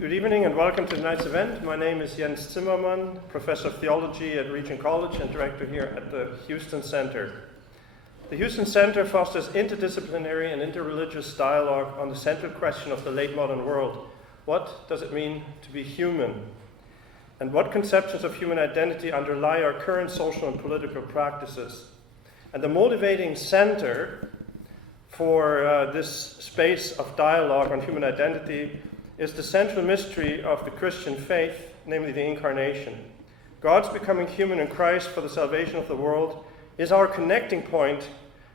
Good evening and welcome to tonight's event. My name is Jens Zimmermann, Professor of Theology at Regent College and Director here at the Houston Center. The Houston Center fosters interdisciplinary and interreligious dialogue on the central question of the late modern world. What does it mean to be human? And what conceptions of human identity underlie our current social and political practices? And the motivating center for this space of dialogue on human identity is the central mystery of the Christian faith, namely the Incarnation. God's becoming human in Christ for the salvation of the world is our connecting point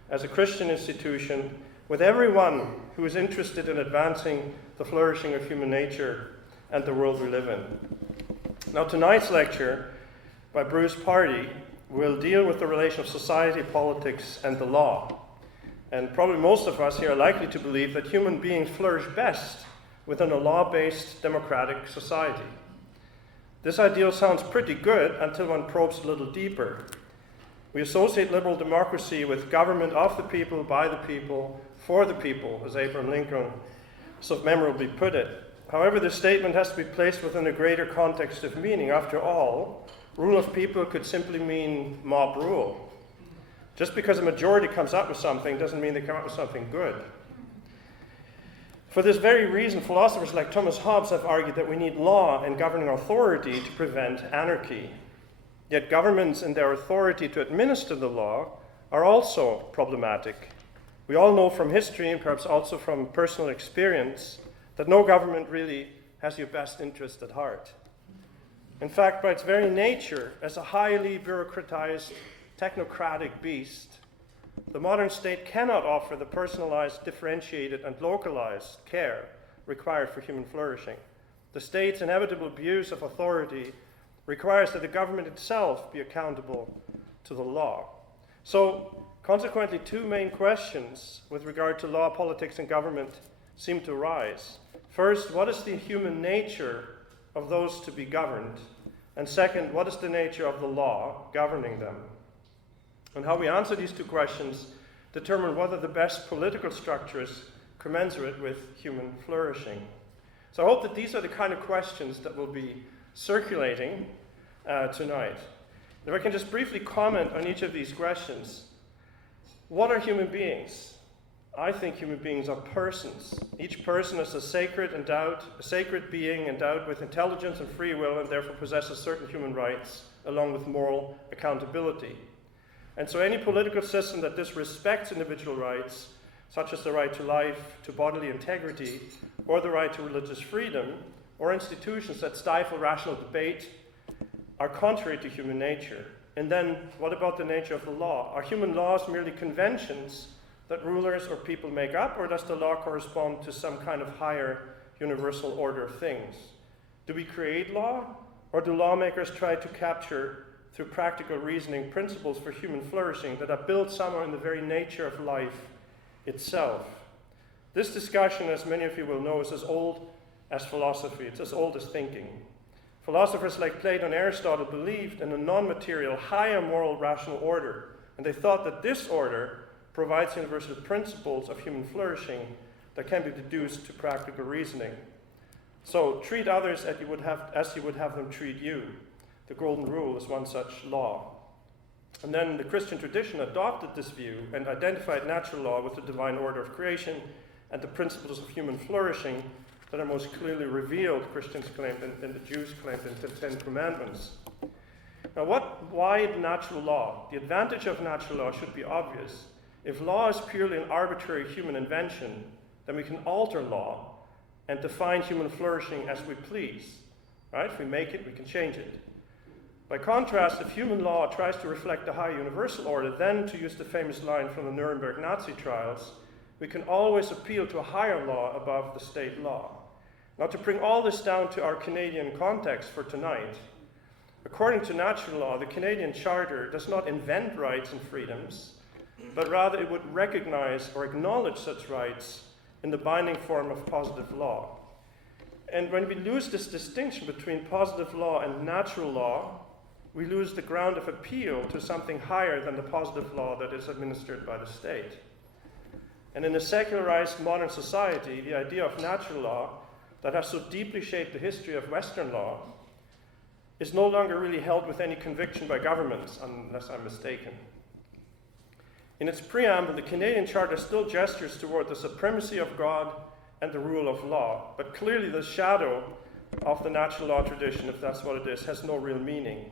as a Christian institution with everyone who is interested in advancing the flourishing of human nature and the world we live in. Now, tonight's lecture by Professor Pardy will deal with the relation of society, politics, and the law. And probably most of us here are likely to believe that human beings flourish best within a law-based democratic society. This ideal sounds pretty good until one probes a little deeper. We associate liberal democracy with government of the people, by the people, for the people, as Abraham Lincoln so memorably put it. However, this statement has to be placed within a greater context of meaning. After all, rule of people could simply mean mob rule. Just because a majority comes up with something doesn't mean they come up with something good. For this very reason, philosophers like Thomas Hobbes have argued that we need law and governing authority to prevent anarchy. Yet governments in their authority to administer the law are also problematic. We all know from history, and perhaps also from personal experience, that no government really has your best interest at heart. In fact, by its very nature, as a highly bureaucratized, technocratic beast, the modern state cannot offer the personalized, differentiated, and localized care required for human flourishing. The state's inevitable abuse of authority requires that the government itself be accountable to the law. So, consequently, two main questions with regard to law, politics, and government seem to arise. First, what is the human nature of those to be governed? And second, what is the nature of the law governing them? And how we answer these two questions determine whether the best political structure is commensurate with human flourishing. So I hope that these are the kind of questions that will be circulating tonight. If I can just briefly comment on each of these questions. What are human beings? I think human beings are persons. Each person is a sacred being endowed with intelligence and free will, and therefore possesses certain human rights along with moral accountability. And so any political system that disrespects individual rights, such as the right to life, to bodily integrity, or the right to religious freedom, or institutions that stifle rational debate, are contrary to human nature. And then, what about the nature of the law? Are human laws merely conventions that rulers or people make up, or does the law correspond to some kind of higher universal order of things? Do we create law, or do lawmakers try to capture through practical reasoning principles for human flourishing that are built somewhere in the very nature of life itself? This discussion, as many of you will know, is as old as philosophy. It's as old as thinking. Philosophers like Plato and Aristotle believed in a non-material, higher moral rational order, and they thought that this order provides universal principles of human flourishing that can be deduced to practical reasoning. So treat others as you would have them treat you. The golden rule is one such law. And then the Christian tradition adopted this view and identified natural law with the divine order of creation and the principles of human flourishing that are most clearly revealed, Christians claimed, and the Jews claimed in the Ten Commandments. Now, why natural law? The advantage of natural law should be obvious. If law is purely an arbitrary human invention, then we can alter law and define human flourishing as we please. Right? If we make it, we can change it. By contrast, if human law tries to reflect the high universal order, then, to use the famous line from the Nuremberg Nazi trials, we can always appeal to a higher law above the state law. Now, to bring all this down to our Canadian context for tonight, according to natural law, the Canadian Charter does not invent rights and freedoms, but rather it would recognize or acknowledge such rights in the binding form of positive law. And when we lose this distinction between positive law and natural law, we lose the ground of appeal to something higher than the positive law that is administered by the state. And in a secularized modern society, the idea of natural law that has so deeply shaped the history of Western law is no longer really held with any conviction by governments, unless I'm mistaken. In its preamble, the Canadian Charter still gestures toward the supremacy of God and the rule of law, but clearly the shadow of the natural law tradition, if that's what it is, has no real meaning.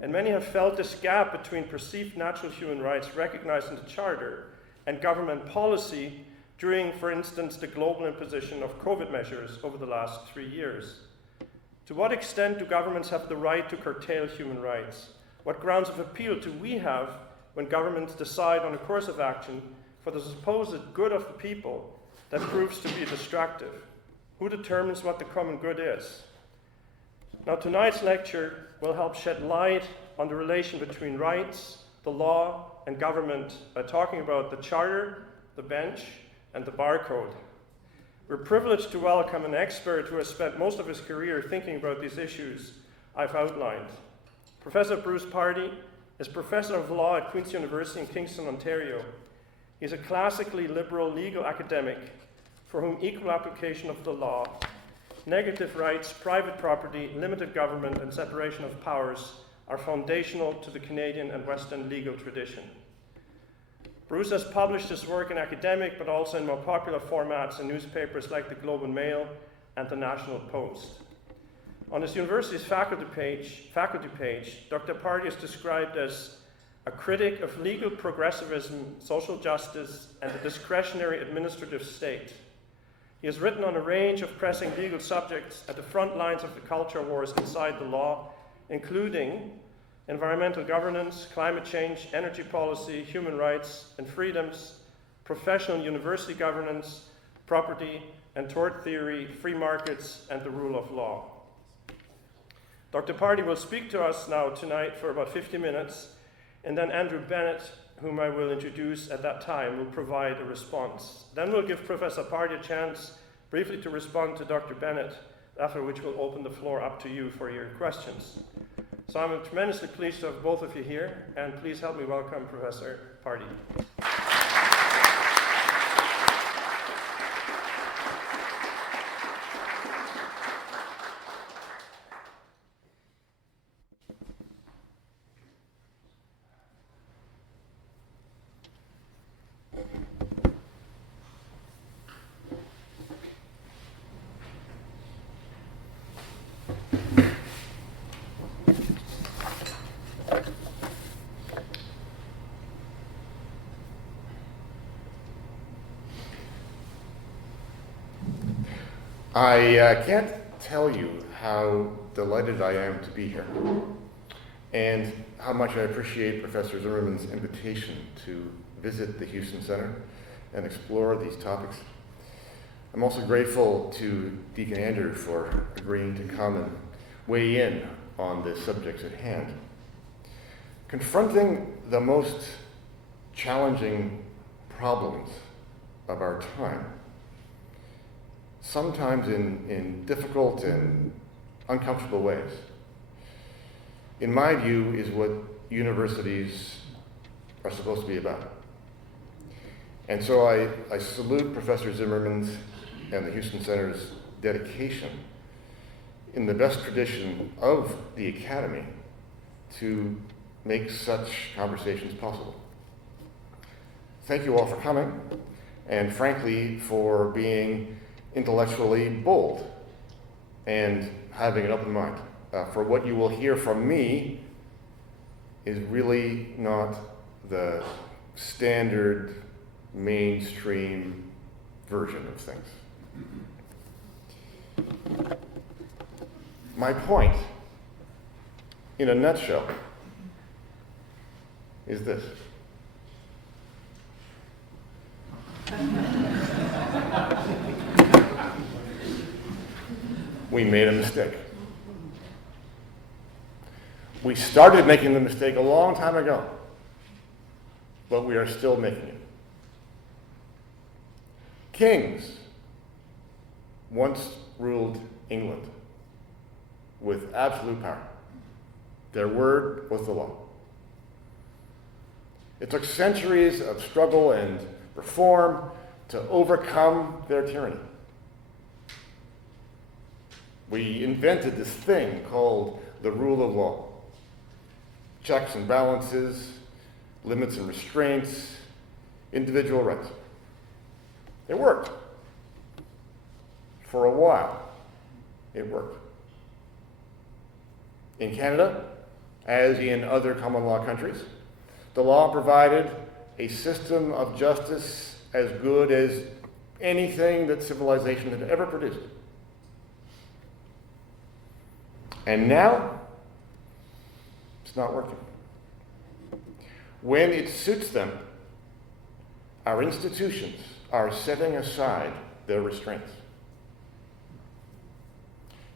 And many have felt this gap between perceived natural human rights recognized in the Charter and government policy during, for instance, the global imposition of COVID measures over the last 3 years. To what extent do governments have the right to curtail human rights? What grounds of appeal do we have when governments decide on a course of action for the supposed good of the people that proves to be destructive? Who determines what the common good is? Now, tonight's lecture will help shed light on the relation between rights, the law, and government by talking about the Charter, the bench, and the Barcode. We're privileged to welcome an expert who has spent most of his career thinking about these issues I've outlined. Professor Bruce Pardy is Professor of Law at Queen's University in Kingston, Ontario. He's a classically liberal legal academic for whom equal application of the law, negative rights, private property, limited government, and separation of powers are foundational to the Canadian and Western legal tradition. Bruce has published his work in academic, but also in more popular formats in newspapers like the Globe and Mail and the National Post. On his university's faculty page, Dr. Pardy is described as a critic of legal progressivism, social justice, and the discretionary administrative state. He has written on a range of pressing legal subjects at the front lines of the culture wars inside the law, including environmental governance, climate change, energy policy, human rights and freedoms, professional and university governance, property and tort theory, free markets, and the rule of law. Dr. Pardy will speak to us now tonight for about 50 minutes, and then Andrew Bennett, whom I will introduce at that time, will provide a response. Then we'll give Professor Pardy a chance briefly to respond to Dr. Bennett, after which we'll open the floor up to you for your questions. So I'm tremendously pleased to have both of you here, and please help me welcome Professor Pardy. I can't tell you how delighted I am to be here and how much I appreciate Professor Zimmerman's invitation to visit the Houston Center and explore these topics. I'm also grateful to Dcn Andrew for agreeing to come and weigh in on the subjects at hand. Confronting the most challenging problems of our time, sometimes in difficult and uncomfortable ways, in my view, is what universities are supposed to be about. And so I salute Professor Zimmerman's and the Houston Center's dedication in the best tradition of the Academy to make such conversations possible. Thank you all for coming, and frankly, for being intellectually bold and having an open mind. For what you will hear from me is really not the standard mainstream version of things. My point, in a nutshell, is this. We made a mistake. We started making the mistake a long time ago, but we are still making it. Kings once ruled England with absolute power. Their word was the law. It took centuries of struggle and reform to overcome their tyranny. We invented this thing called the rule of law. Checks and balances, limits and restraints, individual rights. It worked. For a while, it worked. In Canada, as in other common law countries, the law provided a system of justice as good as anything that civilization had ever produced. And now, it's not working. When it suits them, our institutions are setting aside their restraints.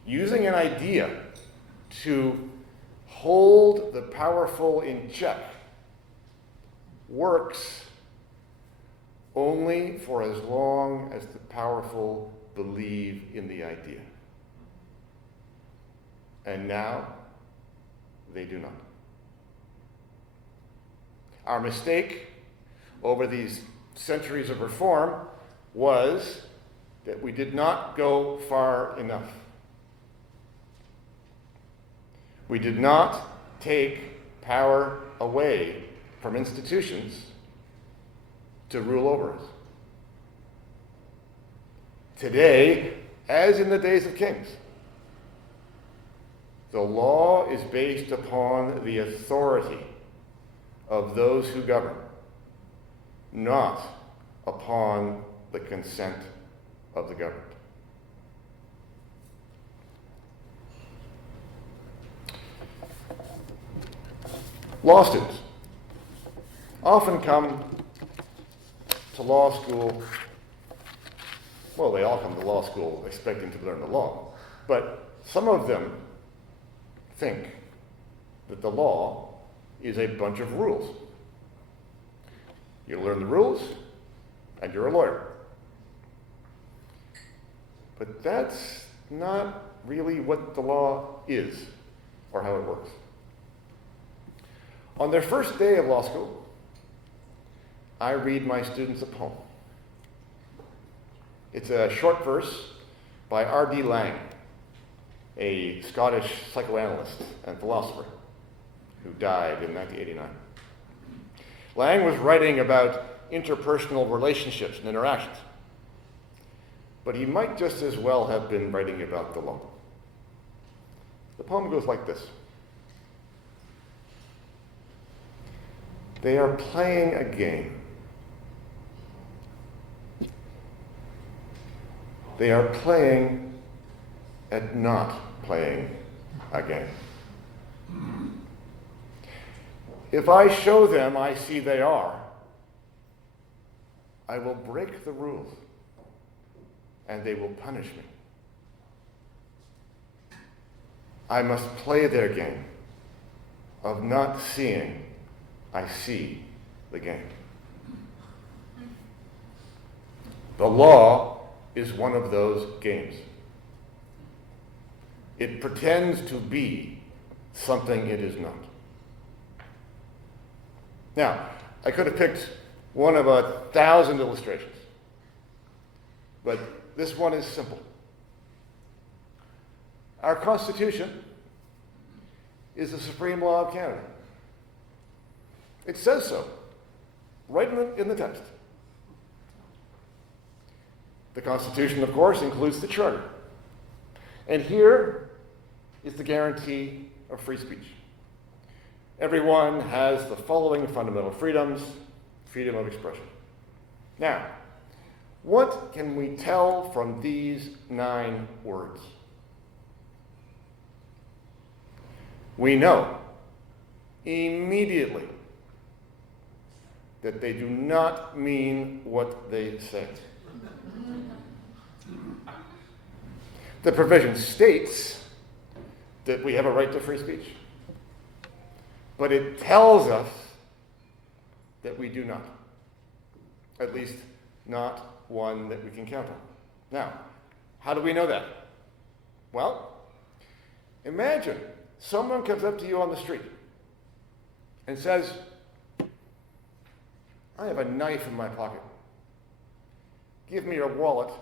Using an idea to hold the powerful in check works only for as long as the powerful believe in the idea. And now, they do not. Our mistake over these centuries of reform was that we did not go far enough. We did not take power away from institutions to rule over us. Today, as in the days of kings, the law is based upon the authority of those who govern, not upon the consent of the governed. Law students often come to law school, well, they all come to law school expecting to learn the law, but some of them think that the law is a bunch of rules. You learn the rules, and you're a lawyer. But that's not really what the law is, or how it works. On their first day of law school, I read my students a poem. It's a short verse by R.D. Laing, a Scottish psychoanalyst and philosopher who died in 1989. Laing was writing about interpersonal relationships and interactions, but he might just as well have been writing about the law. The poem goes like this. They are playing a game. They are playing at not playing a game. If I show them I see they are, I will break the rules, and they will punish me. I must play their game of not seeing I see the game. The law is one of those games. It pretends to be something it is not. Now, I could have picked one of 1,000 illustrations, but this one is simple. Our Constitution is the supreme law of Canada. It says so, right in the text. The Constitution, of course, includes the Charter. And here is the guarantee of free speech. Everyone has the following fundamental freedoms: freedom of expression. Now, what can we tell from these 9 words? We know immediately that they do not mean what they say. The provision states that we have a right to free speech, but it tells us that we do not, at least not one that we can count on. Now, how do we know that? Well, imagine someone comes up to you on the street and says, I have a knife in my pocket. Give me your wallet,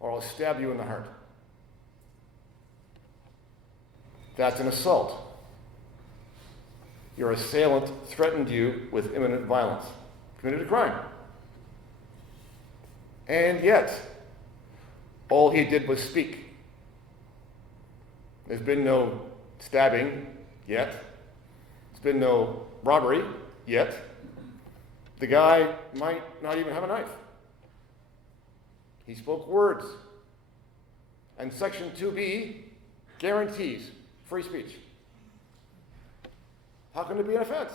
or I'll stab you in the heart. That's an assault. Your assailant threatened you with imminent violence, committed a crime. And yet, all he did was speak. There's been no stabbing yet. There's been no robbery yet. The guy might not even have a knife. He spoke words. And Section 2B guarantees free speech. How can it be an offense?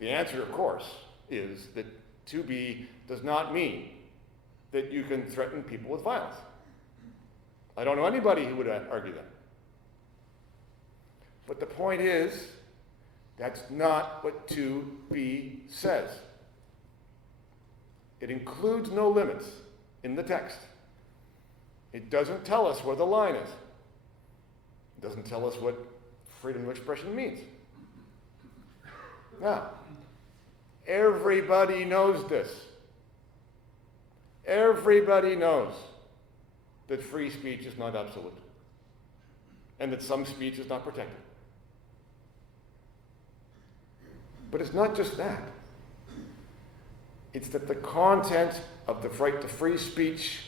The answer, of course, is that 2B does not mean that you can threaten people with violence. I don't know anybody who would argue that. But the point is, that's not what 2B says. It includes no limits in the text. It doesn't tell us where the line is. It doesn't tell us what freedom of expression means. Now, everybody knows this. Everybody knows that free speech is not absolute and that some speech is not protected. But it's not just that. It's that the content of the right to free speech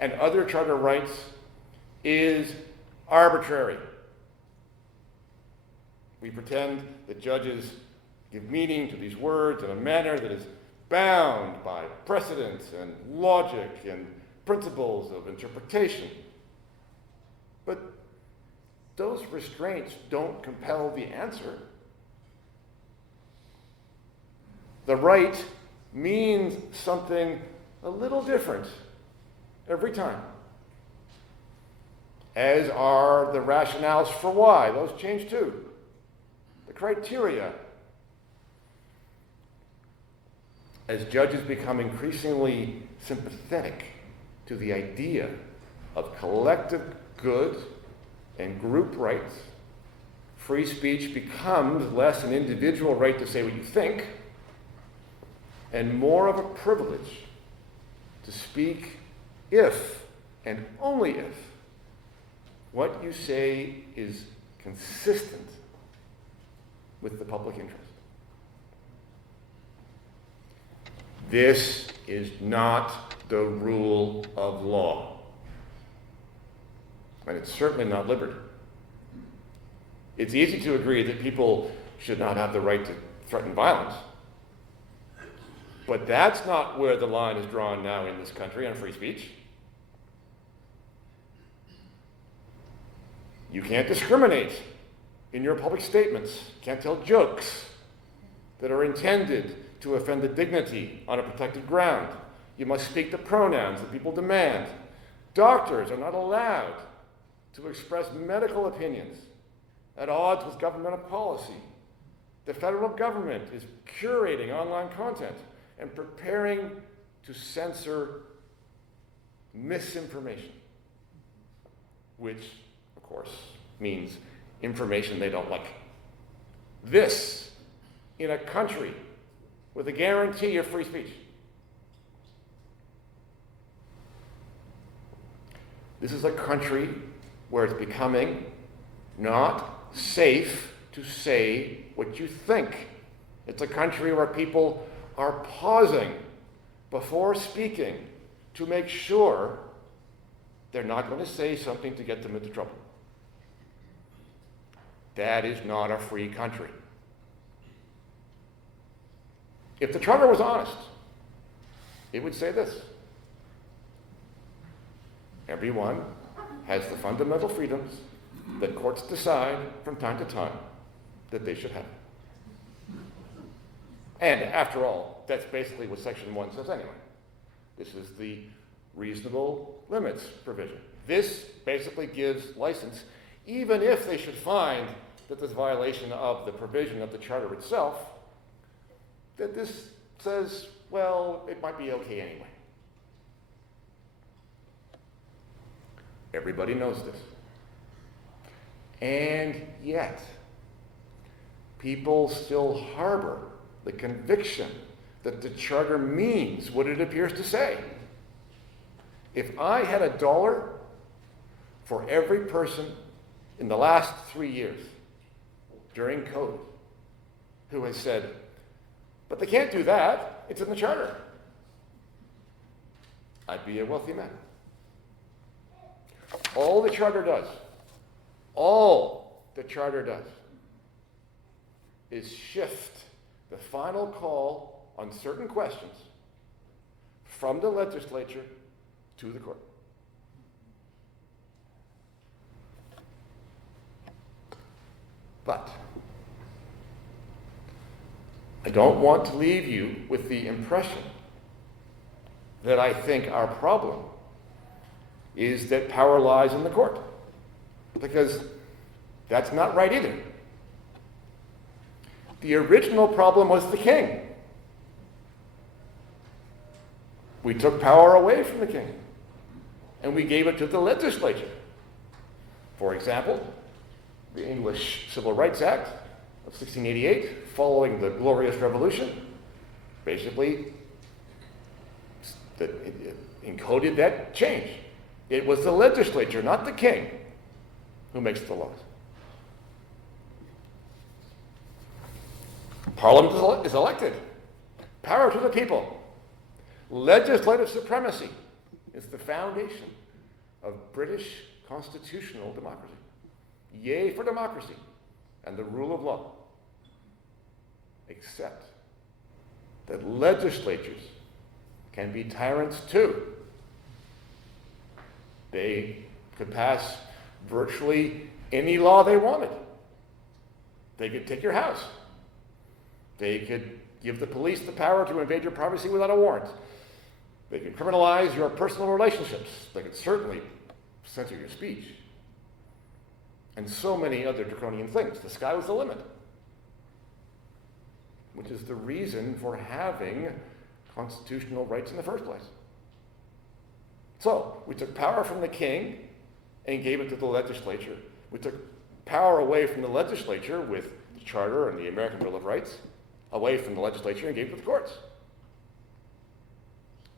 and other charter rights is arbitrary. We pretend that judges give meaning to these words in a manner that is bound by precedent and logic and principles of interpretation. But those restraints don't compel the answer. The right means something a little different every time, as are the rationales for why. Those change too. The criteria. As judges become increasingly sympathetic to the idea of collective good and group rights, free speech becomes less an individual right to say what you think and more of a privilege to speak if and only if what you say is consistent with the public interest. This is not the rule of law. And it's certainly not liberty. It's easy to agree that people should not have the right to threaten violence. But that's not where the line is drawn now in this country on free speech. You can't discriminate in your public statements. You can't tell jokes that are intended to offend the dignity on a protected ground. You must speak the pronouns that people demand. Doctors are not allowed to express medical opinions at odds with governmental policy. The federal government is curating online content and preparing to censor misinformation, which, of course, means information they don't like. This in a country with a guarantee of free speech. This is a country where it's becoming not safe to say what you think. It's a country where people are pausing before speaking to make sure they're not going to say something to get them into trouble. That is not a free country. If the Charter was honest, it would say this: everyone has the fundamental freedoms that courts decide from time to time that they should have. And after all, that's basically what Section 1 says anyway. This is the reasonable limits provision. This basically gives license, even if they should find that there's violation of the provision of the Charter itself, that this says, well, it might be okay anyway. Everybody knows this. And yet, people still harbor the conviction that the Charter means what it appears to say. If I had $1 for every person in the last 3 years during COVID who has said, but they can't do that, it's in the Charter, I'd be a wealthy man. All the Charter does is shift the final call on certain questions from the legislature to the court. But I don't want to leave you with the impression that I think our problem is that power lies in the court, because that's not right either. The original problem was the king. We took power away from the king, and we gave it to the legislature. For example, the English Civil Rights Act of 1688, following the Glorious Revolution, basically it encoded that change. It was the legislature, not the king, who makes the laws. Parliament is elected. Power to the people. Legislative supremacy is the foundation of British constitutional democracy. Yay for democracy and the rule of law. Except that legislatures can be tyrants too. They could pass virtually any law they wanted. They could take your house. They could give the police the power to invade your privacy without a warrant. They could criminalize your personal relationships. They could certainly censor your speech. And so many other draconian things. The sky was the limit. Which is the reason for having constitutional rights in the first place. So, we took power from the king and gave it to the legislature. We took power away from the legislature with the Charter and the American Bill of Rights, away from the legislature and gave it to the courts.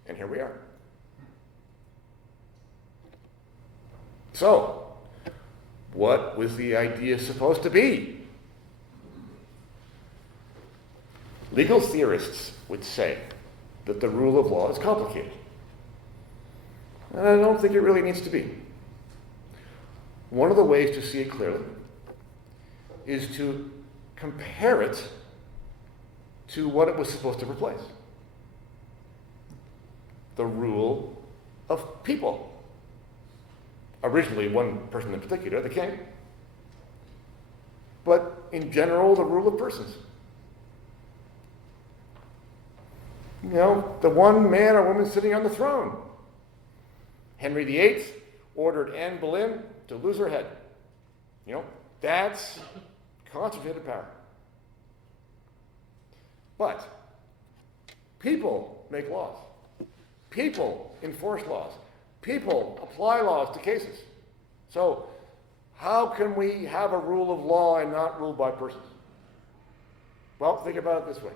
And here we are. So, what was the idea supposed to be? Legal theorists would say that the rule of law is complicated. And I don't think it really needs to be. One of the ways to see it clearly is to compare it to what it was supposed to replace. The rule of people. Originally, one person in particular, the king. But in general, the rule of persons. You know, the one man or woman sitting on the throne. Henry VIII ordered Anne Boleyn to lose her head. You know, that's concentrated power. But people make laws. People enforce laws. People apply laws to cases. So, how can we have a rule of law and not ruled by persons? Well, think about it this way.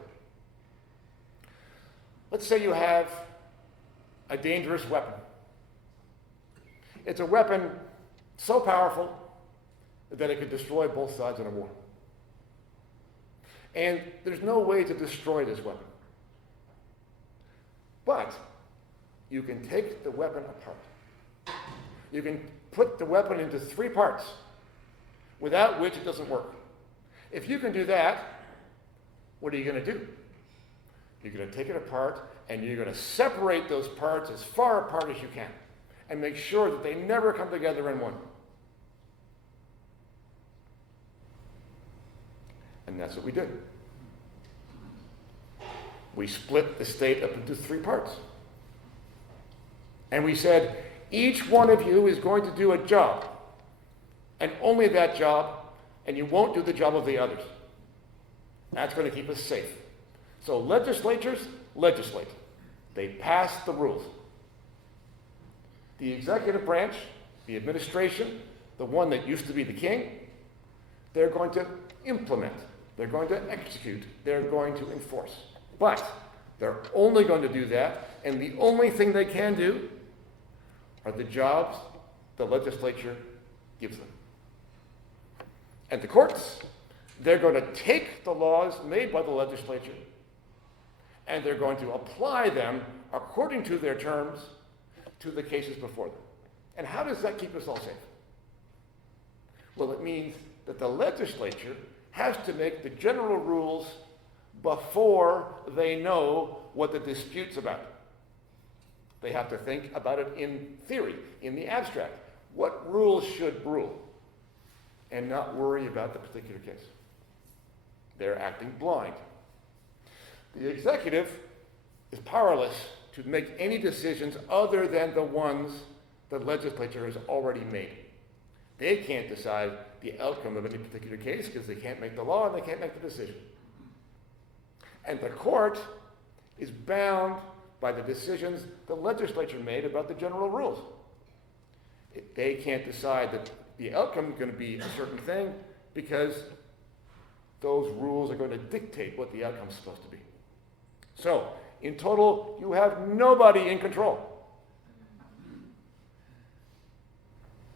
Let's say you have a dangerous weapon. It's a weapon so powerful that it could destroy both sides in a war. And there's no way to destroy this weapon. But you can take the weapon apart. You can put the weapon into 3 parts, without which it doesn't work. If you can do that, what are you going to do? You're going to take it apart, and you're going to separate those parts as far apart as you can, and make sure that they never come together in one. And that's what we did. We split the state up into 3 parts. And we said, each one of you is going to do a job, and only that job, and you won't do the job of the others. That's going to keep us safe. So legislatures legislate. They pass the rules. The executive branch, the administration, the one that used to be the king, they're going to implement. They're going to execute. They're going to enforce. But they're only going to do that, and the only thing they can do are the jobs the legislature gives them. And the courts, they're going to take the laws made by the legislature and they're going to apply them according to their terms to the cases before them. And how does that keep us all safe? Well, it means that the legislature has to make the general rules before they know what the dispute's about. They have to think about it in theory, in the abstract. What rules should rule? And not worry about the particular case. They're acting blind. The executive is powerless to make any decisions other than the ones the legislature has already made. They can't decide the outcome of any particular case because they can't make the law and they can't make the decision. And the court is bound by the decisions the legislature made about the general rules. They can't decide that the outcome is going to be a certain thing because those rules are going to dictate what the outcome is supposed to be. So, in total, you have nobody in control.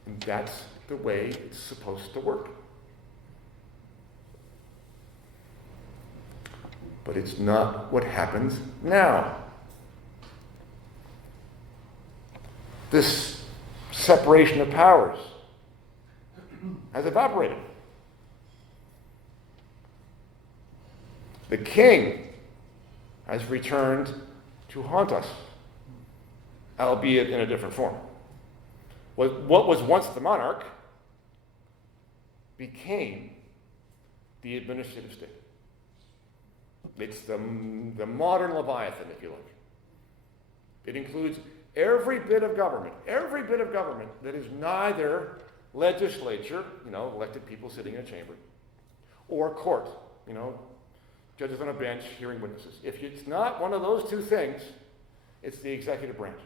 And that's the way it's supposed to work. But it's not what happens now. This separation of powers has evaporated. The king has returned to haunt us, albeit in a different form. What was once the monarch became the administrative state. It's the modern Leviathan, if you like. It includes every bit of government that is neither legislature, elected people sitting in a chamber, or court, judges on a bench hearing witnesses. If it's not one of those two things, it's the executive branch.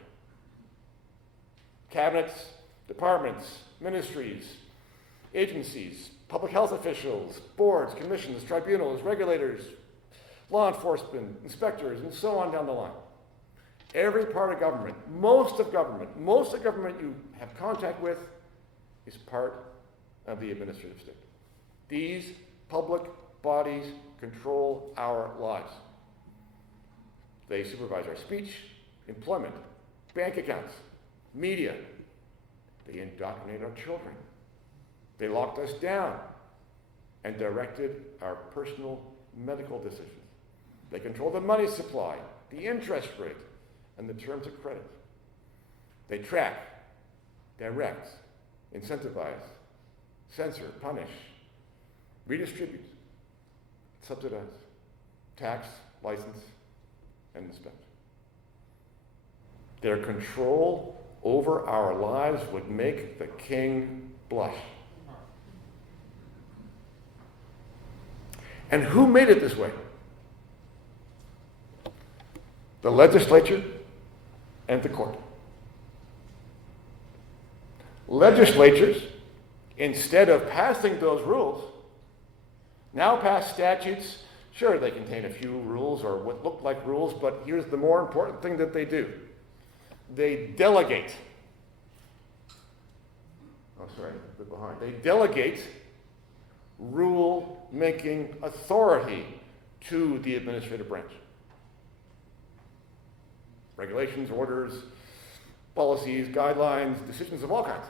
Cabinets, departments, ministries, agencies, public health officials, boards, commissions, tribunals, regulators, law enforcement, inspectors, and so on down the line. Every part of government, most of government you have contact with is part of the administrative state. These public bodies control our lives. They supervise our speech, employment, bank accounts, media. They indoctrinate our children. They locked us down and directed our personal medical decisions. They control the money supply, the interest rate, and the terms of credit. They track, direct, incentivize, censor, punish, redistribute, subsidize, tax, license, and inspect. Their control over our lives would make the king blush. And who made it this way? The legislature and the court. Legislatures, instead of passing those rules, now pass statutes. Sure, they contain a few rules or what look like rules, but here's the more important thing that they do. They delegate. A bit behind. They delegate rule-making authority to the administrative branch. Regulations, orders, policies, guidelines, decisions of all kinds.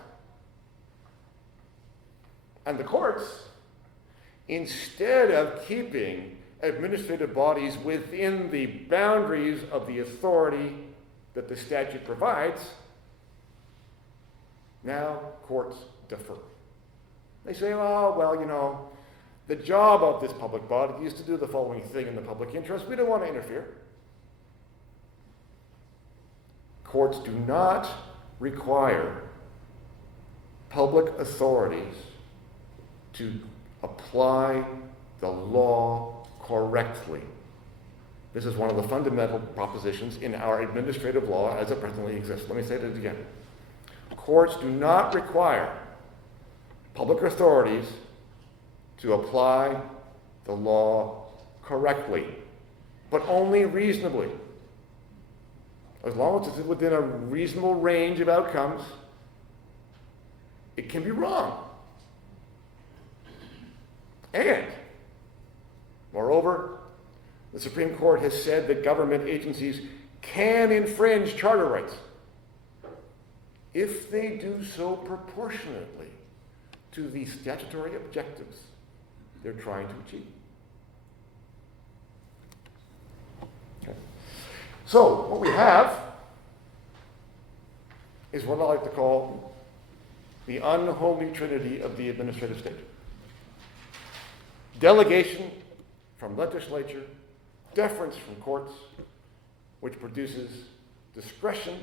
And the courts, instead of keeping administrative bodies within the boundaries of the authority that the statute provides, now courts defer. They say, the job of this public body is to do the following thing in the public interest. We don't want to interfere. Courts do not require public authorities to apply the law correctly. This is one of the fundamental propositions in our administrative law as it presently exists. Let me say that again. Courts do not require public authorities to apply the law correctly, but only reasonably. As long as it's within a reasonable range of outcomes, it can be wrong. And, moreover, the Supreme Court has said that government agencies can infringe charter rights if they do so proportionately to the statutory objectives they're trying to achieve. Okay. So, what we have is what I like to call the unholy trinity of the administrative state. Delegation from legislature, deference from courts, which produces discretion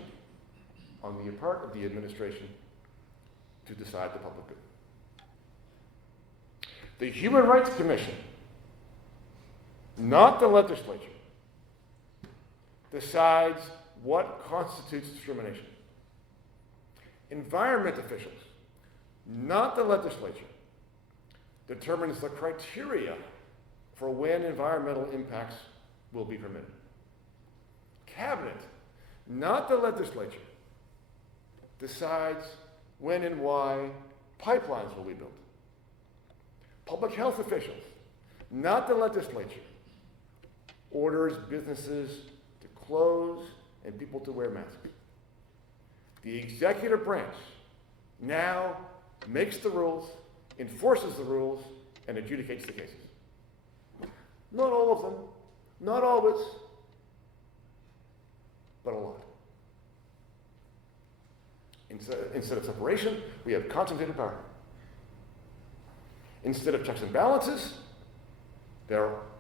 on the part of the administration to decide the public good. The Human Rights Commission, not the legislature, decides what constitutes discrimination. Environment officials, not the legislature, determines the criteria for when environmental impacts will be permitted. Cabinet, not the legislature, decides when and why pipelines will be built. Public health officials, not the legislature, orders businesses to close and people to wear masks. The executive branch now makes the rules, enforces the rules, and adjudicates the cases. Not all of them, not always, but a lot. Instead of separation, we have concentrated power. Instead of checks and balances,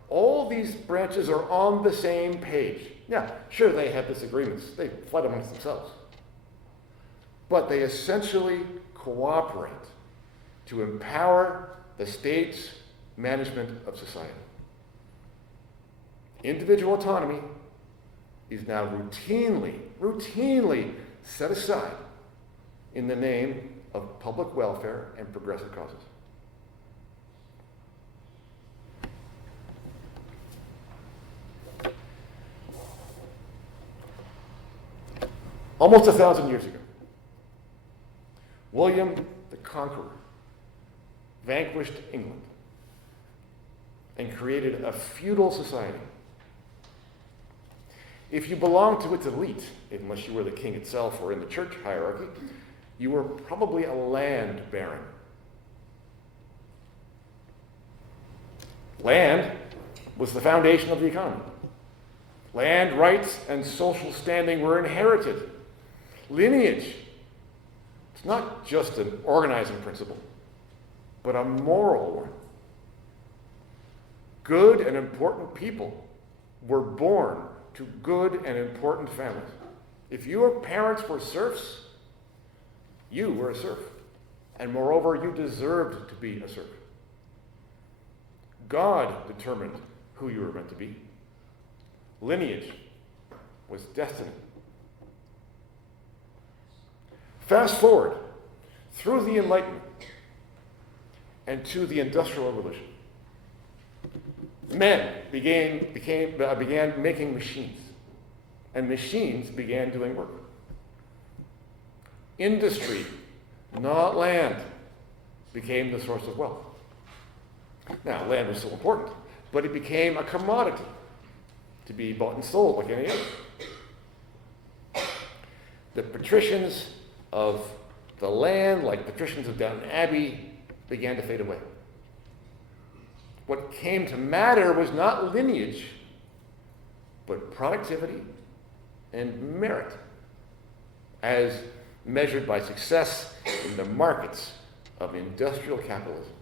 all these branches are on the same page. Yeah, sure, they have disagreements. They fight amongst themselves. But they essentially cooperate to empower the state's management of society. Individual autonomy is now routinely set aside in the name of public welfare and progressive causes. Almost 1,000 years ago, William the Conqueror vanquished England and created a feudal society. If you belonged to its elite, unless you were the king itself or in the church hierarchy, you were probably a land baron. Land was the foundation of the economy. Land rights and social standing were inherited. Lineage, it's not just an organizing principle, but a moral one. Good and important people were born to good and important families. If your parents were serfs, you were a serf. And moreover, you deserved to be a serf. God determined who you were meant to be. Lineage was destiny. Fast forward through the Enlightenment and to the Industrial Revolution. Men began making machines, and machines began doing work. Industry, not land, became the source of wealth. Now, land was still important, but it became a commodity to be bought and sold like any other. The patricians of the land, like patricians of Downton Abbey, began to fade away. What came to matter was not lineage, but productivity and merit, as measured by success in the markets of industrial capitalism.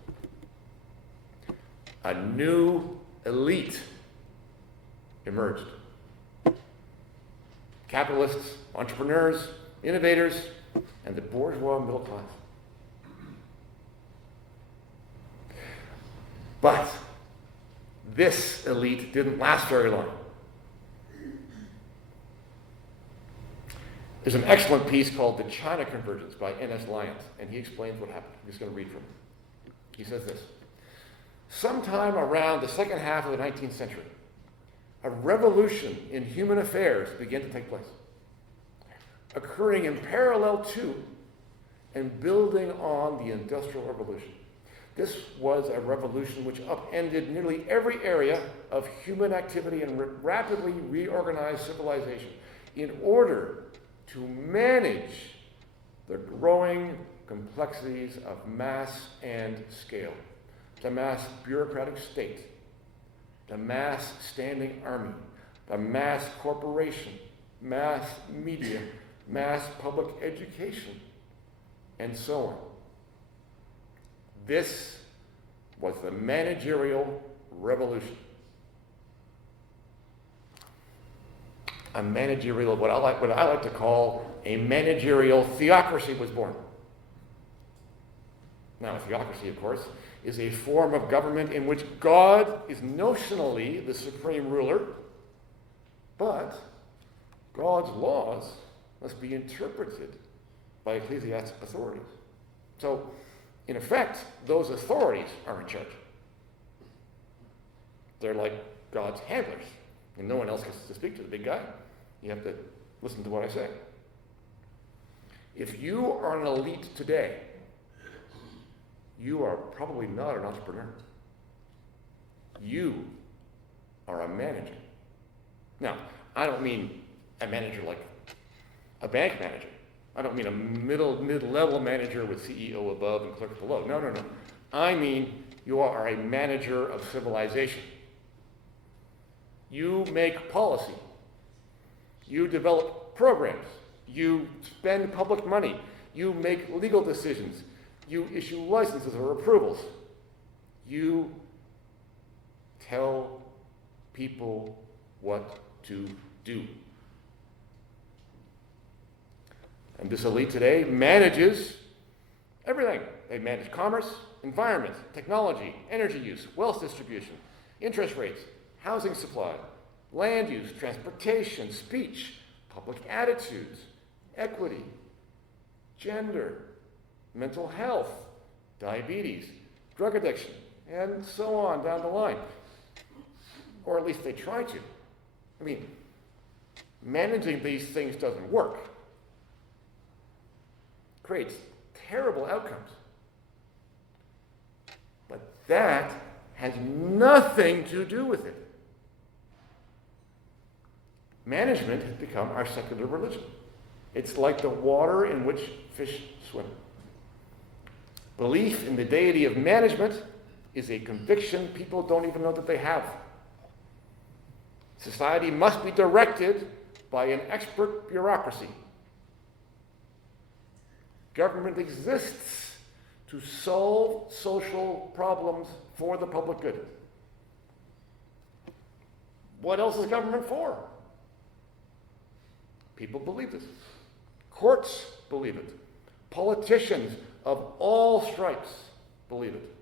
A new elite emerged. Capitalists, entrepreneurs, innovators, and the bourgeois middle class. But this elite didn't last very long. There's an excellent piece called The China Convergence by N.S. Lyons, and he explains what happened. I'm just going to read from him. He says this: sometime around the second half of the 19th century, a revolution in human affairs began to take place, occurring in parallel to and building on the Industrial Revolution. This was a revolution which upended nearly every area of human activity and rapidly reorganized civilization in order to manage the growing complexities of mass and scale. The mass bureaucratic state, the mass standing army, the mass corporation, mass media, mass public education, and so on. This was the managerial revolution. A managerial, what I like to call a managerial theocracy was born. Now, a theocracy, of course, is a form of government in which God is notionally the supreme ruler, but God's laws must be interpreted by ecclesiastic authorities. So, in effect, those authorities are in charge. They're like God's handlers, and no one else gets to speak to the big guy. You have to listen to what I say. If you are an elite today, you are probably not an entrepreneur. You are a manager. Now, I don't mean a manager like a bank manager. I don't mean a mid-level manager with CEO above and clerks below. No. I mean you are a manager of civilization. You make policy. You develop programs. You spend public money. You make legal decisions. You issue licenses or approvals. You tell people what to do. And this elite today manages everything. They manage commerce, environment, technology, energy use, wealth distribution, interest rates, housing supply, land use, transportation, speech, public attitudes, equity, gender, mental health, diabetes, drug addiction, and so on down the line. Or at least they try to. I mean, managing these things doesn't work. Creates terrible outcomes. But that has nothing to do with it. Management has become our secular religion. It's like the water in which fish swim. Belief in the deity of management is a conviction people don't even know that they have. Society must be directed by an expert bureaucracy. Government exists to solve social problems for the public good. What else is government for? People believe this. Courts believe it. Politicians of all stripes believe it.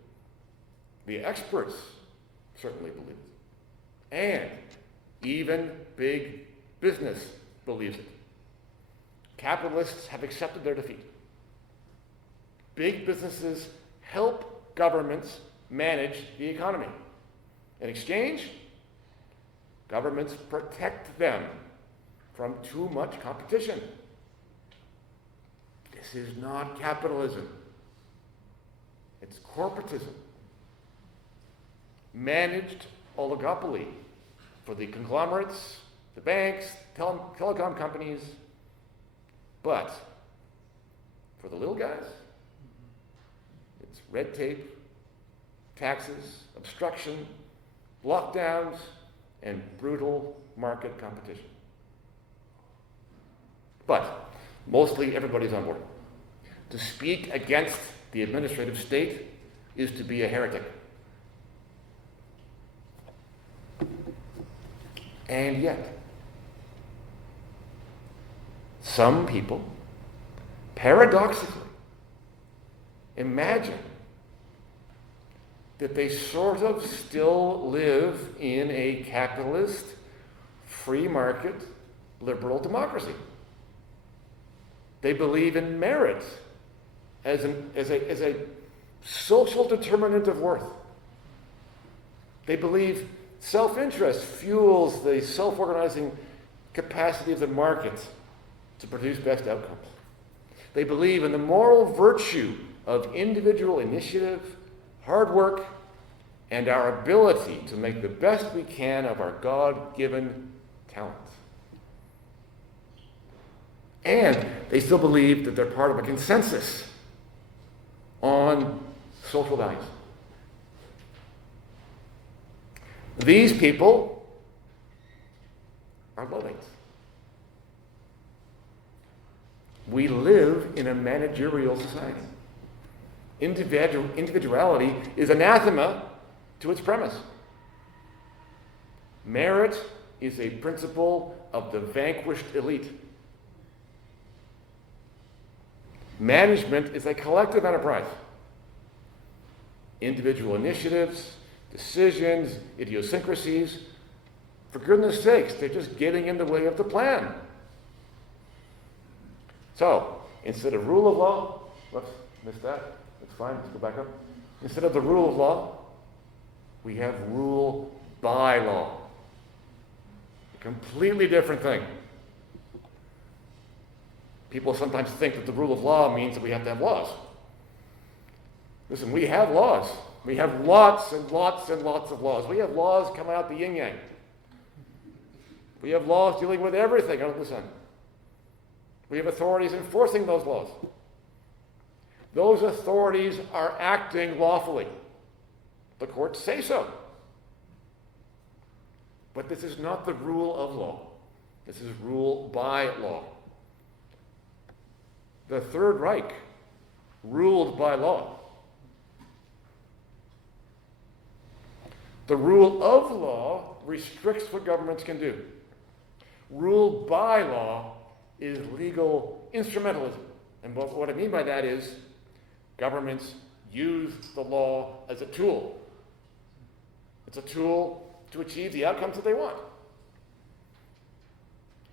The experts certainly believe it. And even big business believes it. Capitalists have accepted their defeat. Big businesses help governments manage the economy. In exchange, governments protect them from too much competition. This is not capitalism. It's corporatism. Managed oligopoly for the conglomerates, the banks, telecom companies. But for the little guys, it's red tape, taxes, obstruction, lockdowns, and brutal market competition. But mostly everybody's on board. To speak against the administrative state is to be a heretic. And yet, some people, paradoxically, imagine that they sort of still live in a capitalist, free market, liberal democracy. They believe in merit as a social determinant of worth. They believe self-interest fuels the self-organizing capacity of the market to produce best outcomes. They believe in the moral virtue of individual initiative, hard work, and our ability to make the best we can of our God-given talents. And they still believe that they're part of a consensus on social values. These people are Luddites. We live in a managerial society. Individuality is anathema to its premise. Merit is a principle of the vanquished elite. Management is a collective enterprise. Individual initiatives, decisions, idiosyncrasies, for goodness sakes, they're just getting in the way of the plan. So, instead of rule of law, whoops, missed that. That's fine, let's go back up. Instead of the rule of law, we have rule by law. A completely different thing. People sometimes think that the rule of law means that we have to have laws. Listen, we have laws. We have lots and lots and lots of laws. We have laws coming out the yin-yang. We have laws dealing with everything under the sun. We have authorities enforcing those laws. Those authorities are acting lawfully. The courts say so. But this is not the rule of law. This is rule by law. The Third Reich ruled by law. The rule of law restricts what governments can do. Rule by law is legal instrumentalism. And what I mean by that is governments use the law as a tool. It's a tool to achieve the outcomes that they want.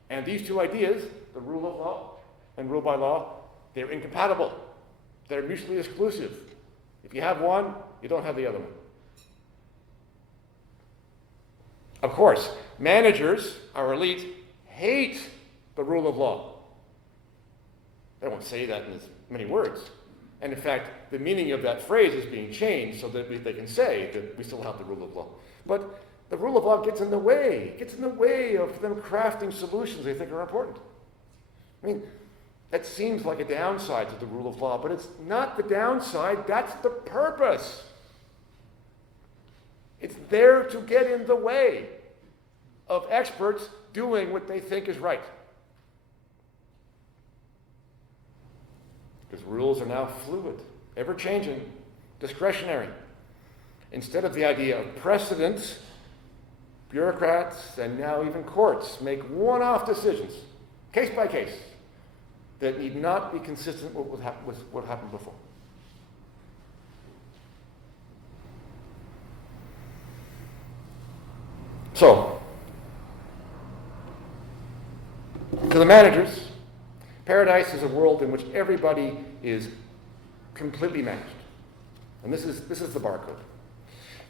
And these two ideas, the rule of law and rule by law, they're incompatible. They're mutually exclusive. If you have one, you don't have the other one. Of course, managers, our elite, hate the rule of law. They won't say that in as many words. And in fact, the meaning of that phrase is being changed so that they can say that we still have the rule of law. But the rule of law gets in the way. It gets in the way of them crafting solutions they think are important. I mean, that seems like a downside to the rule of law, but it's not the downside, that's the purpose. It's there to get in the way of experts doing what they think is right. Because rules are now fluid, ever-changing, discretionary. Instead of the idea of precedents, bureaucrats and now even courts make one-off decisions, case by case, that need not be consistent with what happened before. So, to the managers, paradise is a world in which everybody is completely managed. And this is the barcode.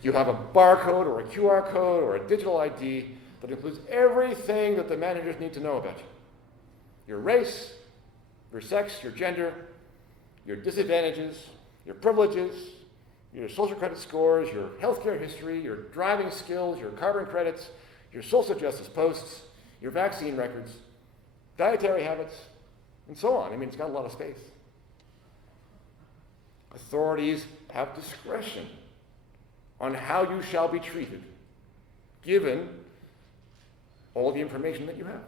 You have a barcode or a QR code or a digital ID that includes everything that the managers need to know about you. Your race, your sex, your gender, your disadvantages, your privileges, your social credit scores, your healthcare history, your driving skills, your carbon credits, your social justice posts, your vaccine records, dietary habits, and so on. I mean, it's got a lot of space. Authorities have discretion on how you shall be treated, given all the information that you have.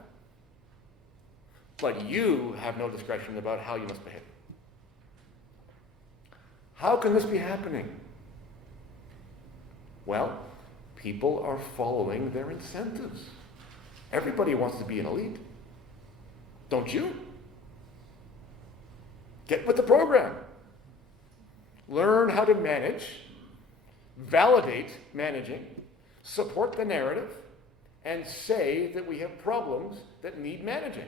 But you have no discretion about how you must behave. How can this be happening? Well, people are following their incentives. Everybody wants to be an elite. Don't you? Get with the program. Learn how to manage, validate managing, support the narrative, and say that we have problems that need managing.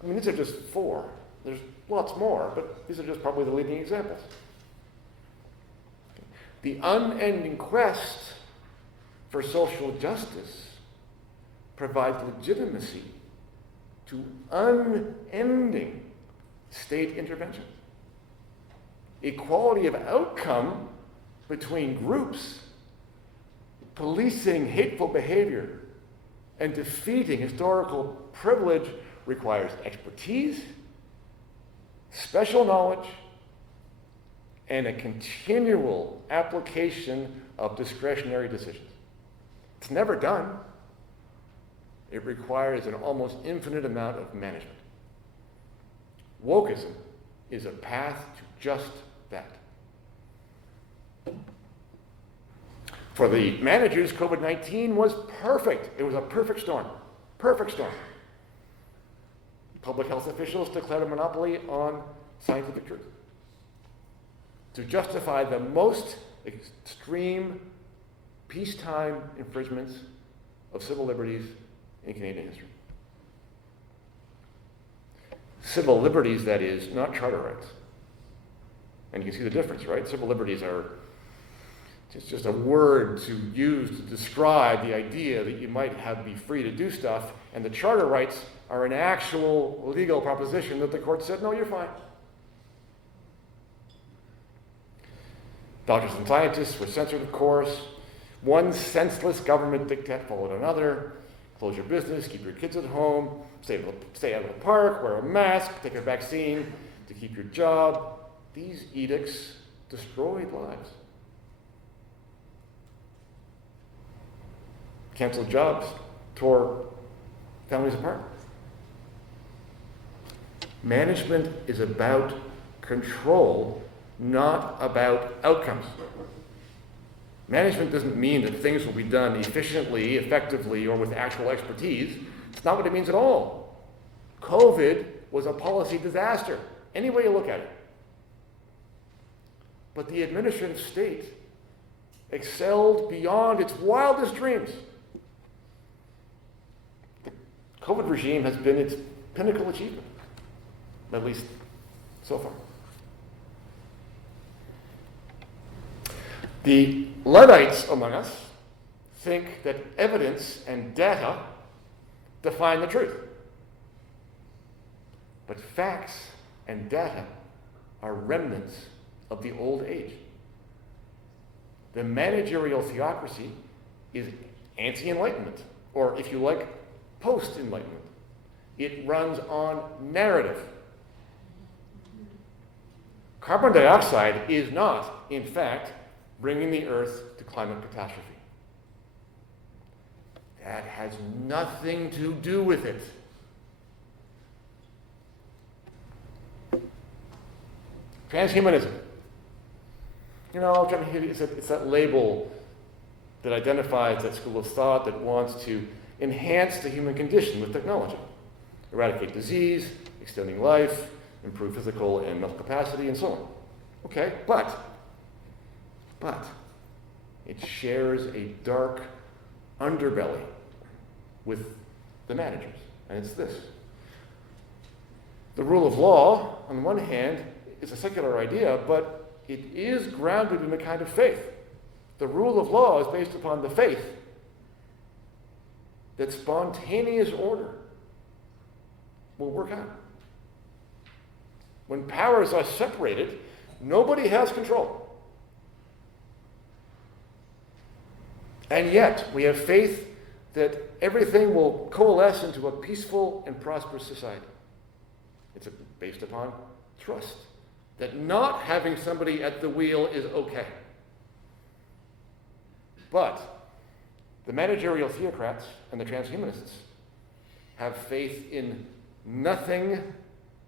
I mean, these are just 4. There's lots more, but these are just probably the leading examples. The unending quest for social justice provides legitimacy to unending state intervention. Equality of outcome between groups, policing hateful behavior, and defeating historical privilege requires expertise, special knowledge, and a continual application of discretionary decisions. It's never done. It requires an almost infinite amount of management. Wokeism is a path to just that. For the managers, COVID-19 was perfect. It was a perfect storm. Perfect storm. Public health officials declared a monopoly on scientific truth to justify the most extreme peacetime infringements of civil liberties in Canadian history. Civil liberties, that is, not charter rights. And you can see the difference, right? Civil liberties are just a word to use to describe the idea that you might be free to do stuff, and the charter rights are an actual legal proposition that the court said, no, you're fine. Doctors and scientists were censored, of course. One senseless government diktat followed another. Close your business, keep your kids at home, stay out of the park, wear a mask, take a vaccine to keep your job. These edicts destroyed lives. Canceled jobs, tore families apart. Management is about control, not about outcomes. Management doesn't mean that things will be done efficiently, effectively, or with actual expertise. It's not what it means at all. COVID was a policy disaster, any way you look at it. But the administrative state excelled beyond its wildest dreams. The COVID regime has been its pinnacle achievement, at least so far. The Luddites among us think that evidence and data define the truth. But facts and data are remnants of the old age. The managerial theocracy is anti-enlightenment, or if you like, post-enlightenment. It runs on narrative. Carbon dioxide is not, in fact, bringing the Earth to climate catastrophe. That has nothing to do with it. Transhumanism. You know, it's that label that identifies that school of thought that wants to enhance the human condition with technology, eradicate disease, extending life, improve physical and mental capacity, and so on. Okay, but it shares a dark underbelly with the managers, and it's this. The rule of law, on the one hand, is a secular idea, but it is grounded in a kind of faith. The rule of law is based upon the faith that spontaneous order will work out. When powers are separated, nobody has control. And yet, we have faith that everything will coalesce into a peaceful and prosperous society. It's based upon trust, that not having somebody at the wheel is okay. But the managerial theocrats and the transhumanists have faith in nothing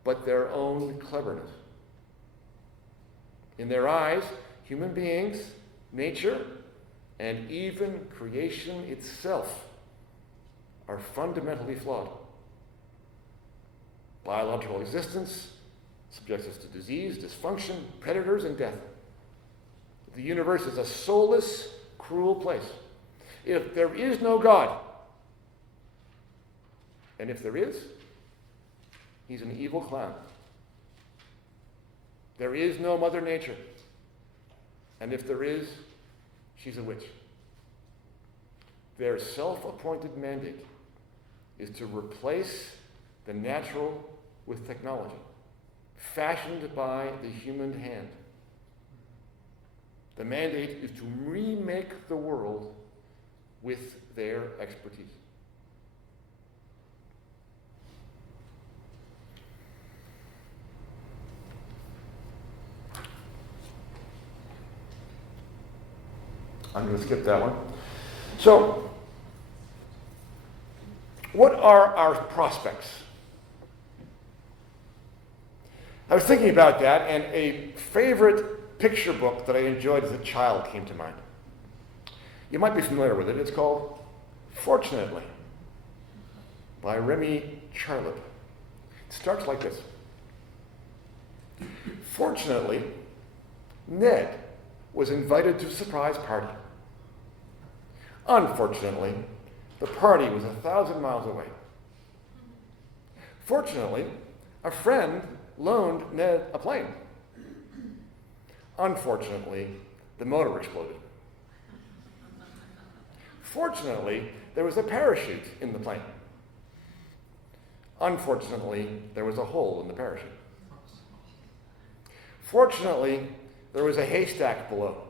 but their own cleverness. In their eyes, human beings, nature, and even creation itself are fundamentally flawed. Biological existence subjects us to disease, dysfunction, predators, and death. The universe is a soulless, cruel place. If there is no God, and if there is, he's an evil clown. There is no Mother Nature, and if there is, she's a witch. Their self-appointed mandate is to replace the natural with technology, fashioned by the human hand. The mandate is to remake the world with their expertise. I'm going to skip that one. So, what are our prospects? I was thinking about that, and a favorite picture book that I enjoyed as a child came to mind. You might be familiar with it. It's called Fortunately by Remy Charlotte. It starts like this. Fortunately, Ned was invited to a surprise party. Unfortunately, the party was 1,000 miles away. Fortunately, a friend loaned Ned a plane. Unfortunately, the motor exploded. Fortunately, there was a parachute in the plane. Unfortunately, there was a hole in the parachute. Fortunately, there was a haystack below.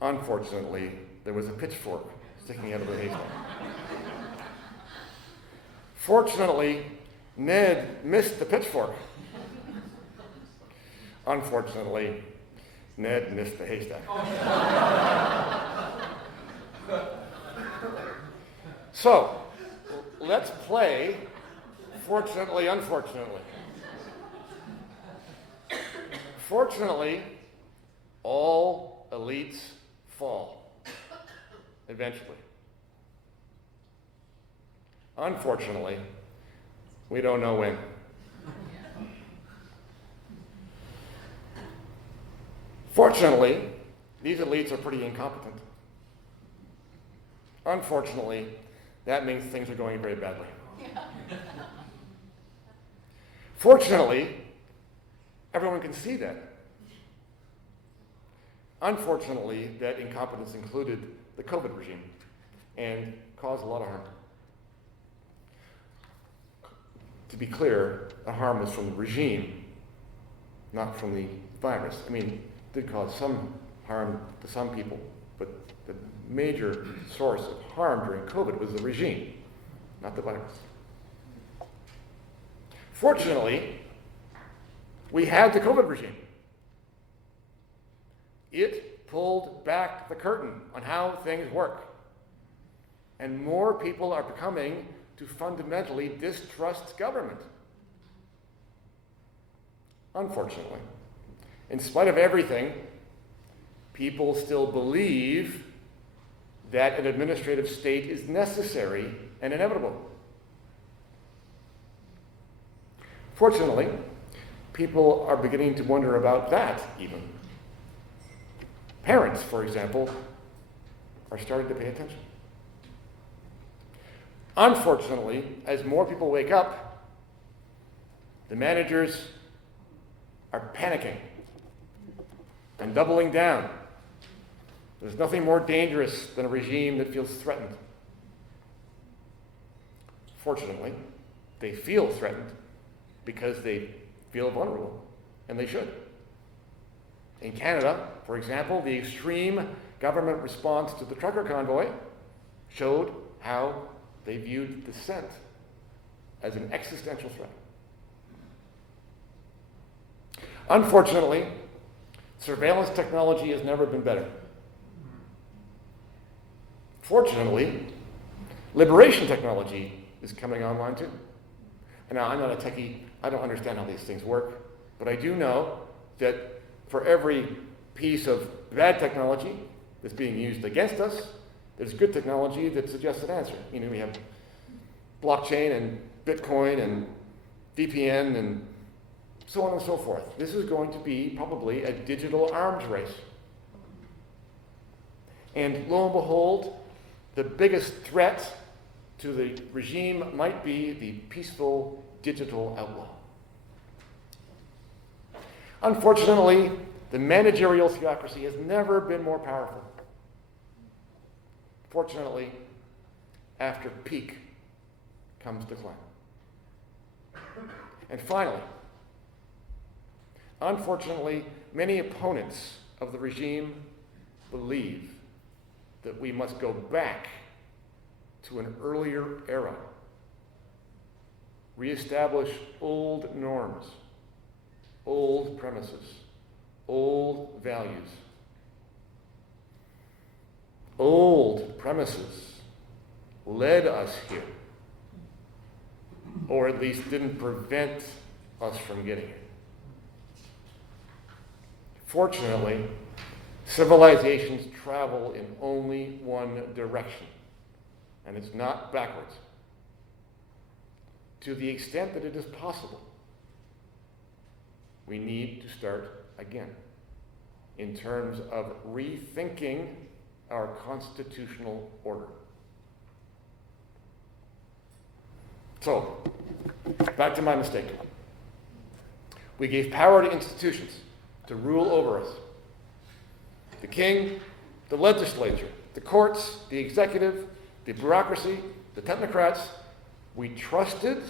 Unfortunately, there was a pitchfork sticking out of the haystack. Fortunately, Ned missed the pitchfork. Unfortunately, Ned missed the haystack. So, let's play fortunately, unfortunately. Fortunately, all elites fall eventually. Unfortunately, we don't know when. Fortunately, these elites are pretty incompetent. Unfortunately, that means things are going very badly. Fortunately, everyone can see that. Unfortunately, that incompetence included the COVID regime and caused a lot of harm. To be clear, the harm was from the regime, not from the virus. I mean, it did cause some harm to some people, but the major source of harm during COVID was the regime, not the virus. Fortunately, we had the COVID regime. It pulled back the curtain on how things work. And more people are becoming to fundamentally distrust government. Unfortunately, in spite of everything, people still believe that an administrative state is necessary and inevitable. Fortunately, people are beginning to wonder about that even. Parents, for example, are starting to pay attention. Unfortunately, as more people wake up, the managers are panicking and doubling down. There's nothing more dangerous than a regime that feels threatened. Fortunately, they feel threatened because they feel vulnerable, and they should. In Canada, for example, the extreme government response to the trucker convoy showed how they viewed dissent as an existential threat. Unfortunately, surveillance technology has never been better. Fortunately, liberation technology is coming online too. And now, I'm not a techie, I don't understand how these things work, but I do know that for every piece of bad technology that's being used against us, there's good technology that suggests an answer. You know, we have blockchain and Bitcoin and VPN and so on and so forth. This is going to be probably a digital arms race. And lo and behold, the biggest threat to the regime might be the peaceful digital outlaw. Unfortunately, the managerial theocracy has never been more powerful. Fortunately, after peak comes to claim. And finally, unfortunately, many opponents of the regime believe that we must go back to an earlier era, reestablish old norms, old premises, old values. Old premises led us here, or at least didn't prevent us from getting here. Fortunately, civilizations travel in only one direction, and it's not backwards. To the extent that it is possible, we need to start again in terms of rethinking our constitutional order. So, back to my mistake. We gave power to institutions to rule over us. The king, the legislature, the courts, the executive, the bureaucracy, the technocrats. We trusted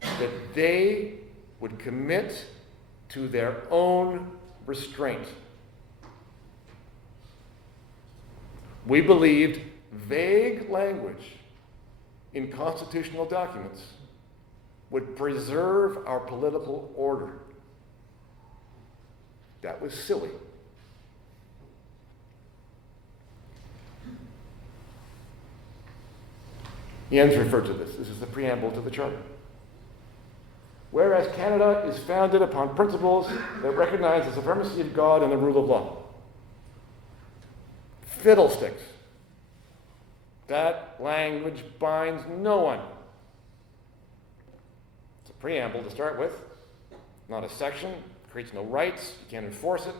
that they would commit to their own restraint. We believed vague language in constitutional documents would preserve our political order. That was silly. Jens referred to this. This is the preamble to the Charter. Whereas Canada is founded upon principles that recognize the supremacy of God and the rule of law. Fiddlesticks. That language binds no one. It's a preamble to start with, not a section. It creates no rights. You can't enforce it.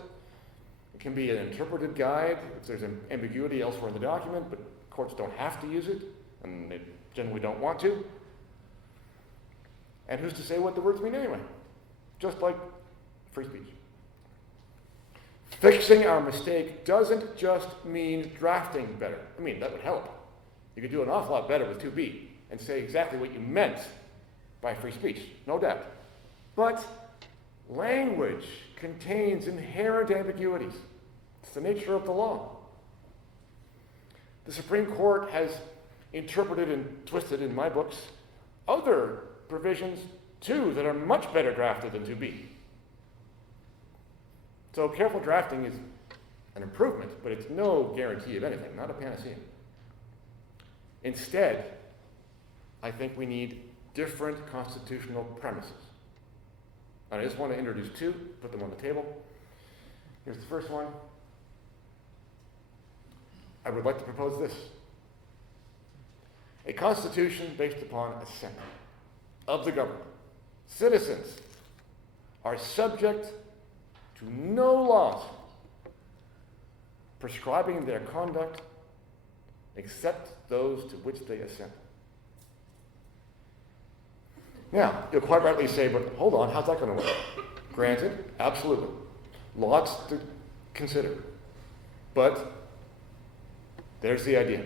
It can be an interpretive guide if there's an ambiguity elsewhere in the document, but courts don't have to use it, and they generally don't want to. And who's to say what the words mean anyway? Just like free speech. Fixing our mistake doesn't just mean drafting better. I mean, that would help. You could do an awful lot better with 2B and say exactly what you meant by free speech, no doubt. But language contains inherent ambiguities. It's the nature of the law. The Supreme Court has interpreted and twisted, in my books, other provisions, too, that are much better drafted than 2B. So careful drafting is an improvement, but it's no guarantee of anything, not a panacea. Instead, I think we need different constitutional premises. And I just want to introduce two, put them on the table. Here's the first one. I would like to propose this. A constitution based upon assent of the government. Citizens are subject to no laws prescribing their conduct except those to which they assent. Now, you'll quite rightly say, but hold on, how's that going to work? Granted, absolutely. Lots to consider. But there's the idea.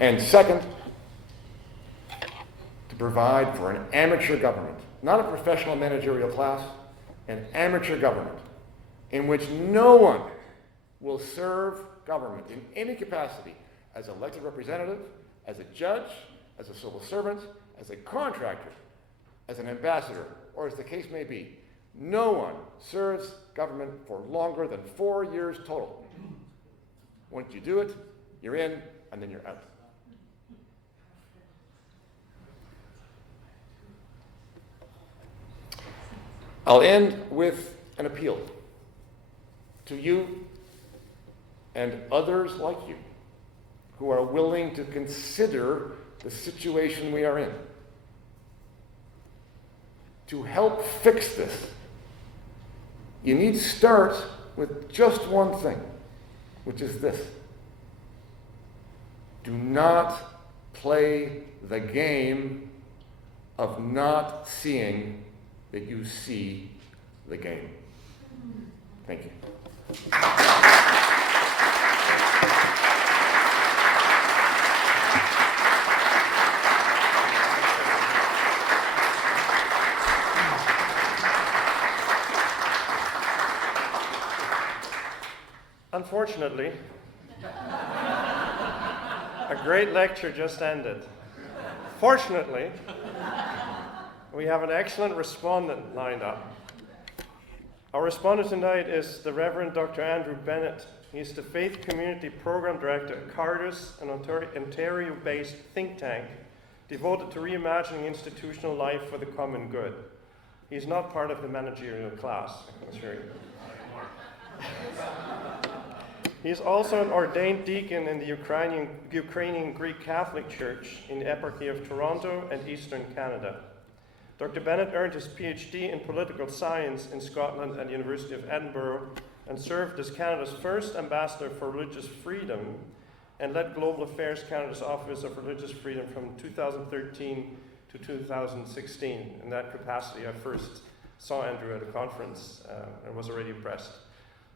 And second, to provide for an amateur government, not a professional managerial class, an amateur government in which no one will serve government in any capacity as elected representative, as a judge, as a civil servant, as a contractor, as an ambassador, or as the case may be. No one serves government for longer than 4 years total. Once you do it, you're in, and then you're out. I'll end with an appeal to you and others like you who are willing to consider the situation we are in. To help fix this, you need to start with just one thing, which is this. Do not play the game of not seeing that you see the game. Thank you. Unfortunately, a great lecture just ended. Fortunately, we have an excellent respondent lined up. Our respondent tonight is the Reverend Dr. Andrew Bennett. He's the Faith Community Program Director at Cardus, an Ontario-based think tank devoted to reimagining institutional life for the common good. He's not part of the managerial class, I can assure you. He's also an ordained deacon in the Ukrainian Greek Catholic Church in the Eparchy of Toronto and Eastern Canada. Dr. Bennett earned his PhD in political science in Scotland at the University of Edinburgh and served as Canada's first ambassador for religious freedom and led Global Affairs Canada's Office of Religious Freedom from 2013 to 2016. In that capacity, I first saw Andrew at a conference and was already impressed.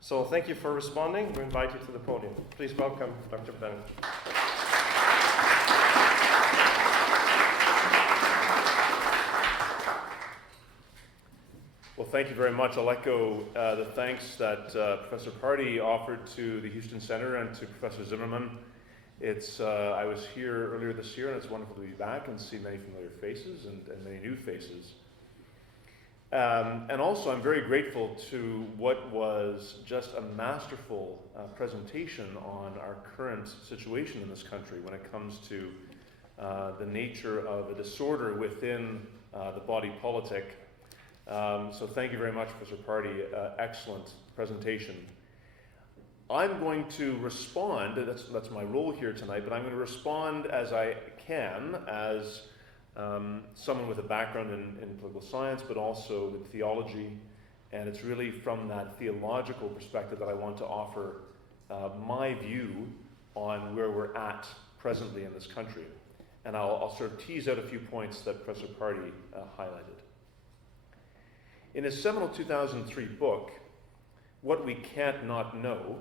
So thank you for responding. We invite you to the podium. Please welcome Dr. Bennett. Well, thank you very much. I'll echo the thanks that Professor Pardy offered to the Houston Center and to Professor Zimmerman. I was here earlier this year, and it's wonderful to be back and see many familiar faces and many new faces. And also, I'm very grateful to what was just a masterful presentation on our current situation in this country when it comes to the nature of a disorder within the body politic. So thank you very much, Professor Pardy. Excellent presentation. I'm going to respond, that's my role here tonight, but I'm going to respond as I can as someone with a background in political science, but also with theology. And it's really from that theological perspective that I want to offer my view on where we're at presently in this country. And I'll sort of tease out a few points that Professor Pardy highlighted. In his seminal 2003 book, What We Can't Not Know,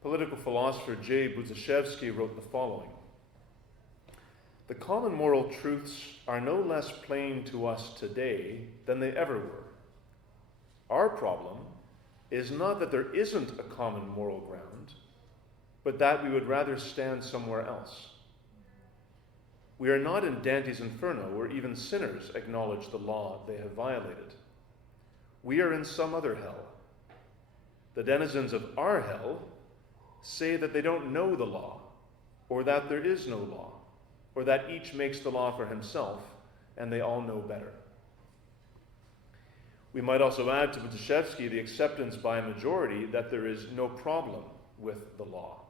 political philosopher J. Budziszewski wrote the following: "The common moral truths are no less plain to us today than they ever were. Our problem is not that there isn't a common moral ground, but that we would rather stand somewhere else. We are not in Dante's Inferno, where even sinners acknowledge the law they have violated. We are in some other hell. The denizens of our hell say that they don't know the law, or that there is no law, or that each makes the law for himself, and they all know better." We might also add to Budziszewski the acceptance by a majority that there is no problem with the law,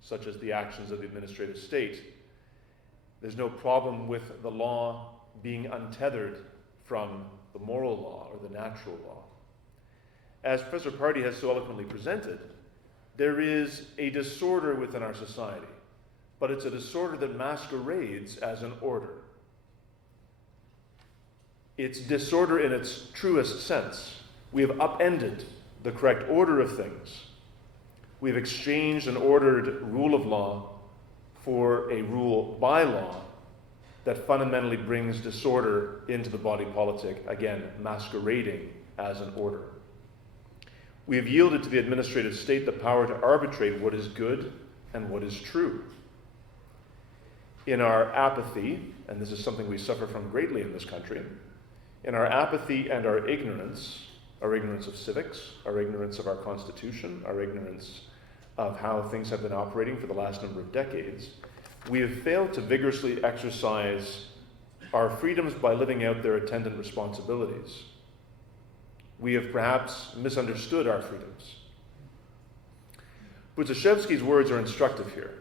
such as the actions of the administrative state. There's no problem with the law being untethered from the moral law or the natural law. As Professor Pardy has so eloquently presented, there is a disorder within our society, but it's a disorder that masquerades as an order. It's disorder in its truest sense. We have upended the correct order of things. We've exchanged an ordered rule of law for a rule by law that fundamentally brings disorder into the body politic, again, masquerading as an order. We have yielded to the administrative state the power to arbitrate what is good and what is true. In our apathy, and this is something we suffer from greatly in this country, in our apathy and our ignorance of civics, our ignorance of our Constitution, our ignorance of how things have been operating for the last number of decades, we have failed to vigorously exercise our freedoms by living out their attendant responsibilities. We have perhaps misunderstood our freedoms. Budziszewski's words are instructive here.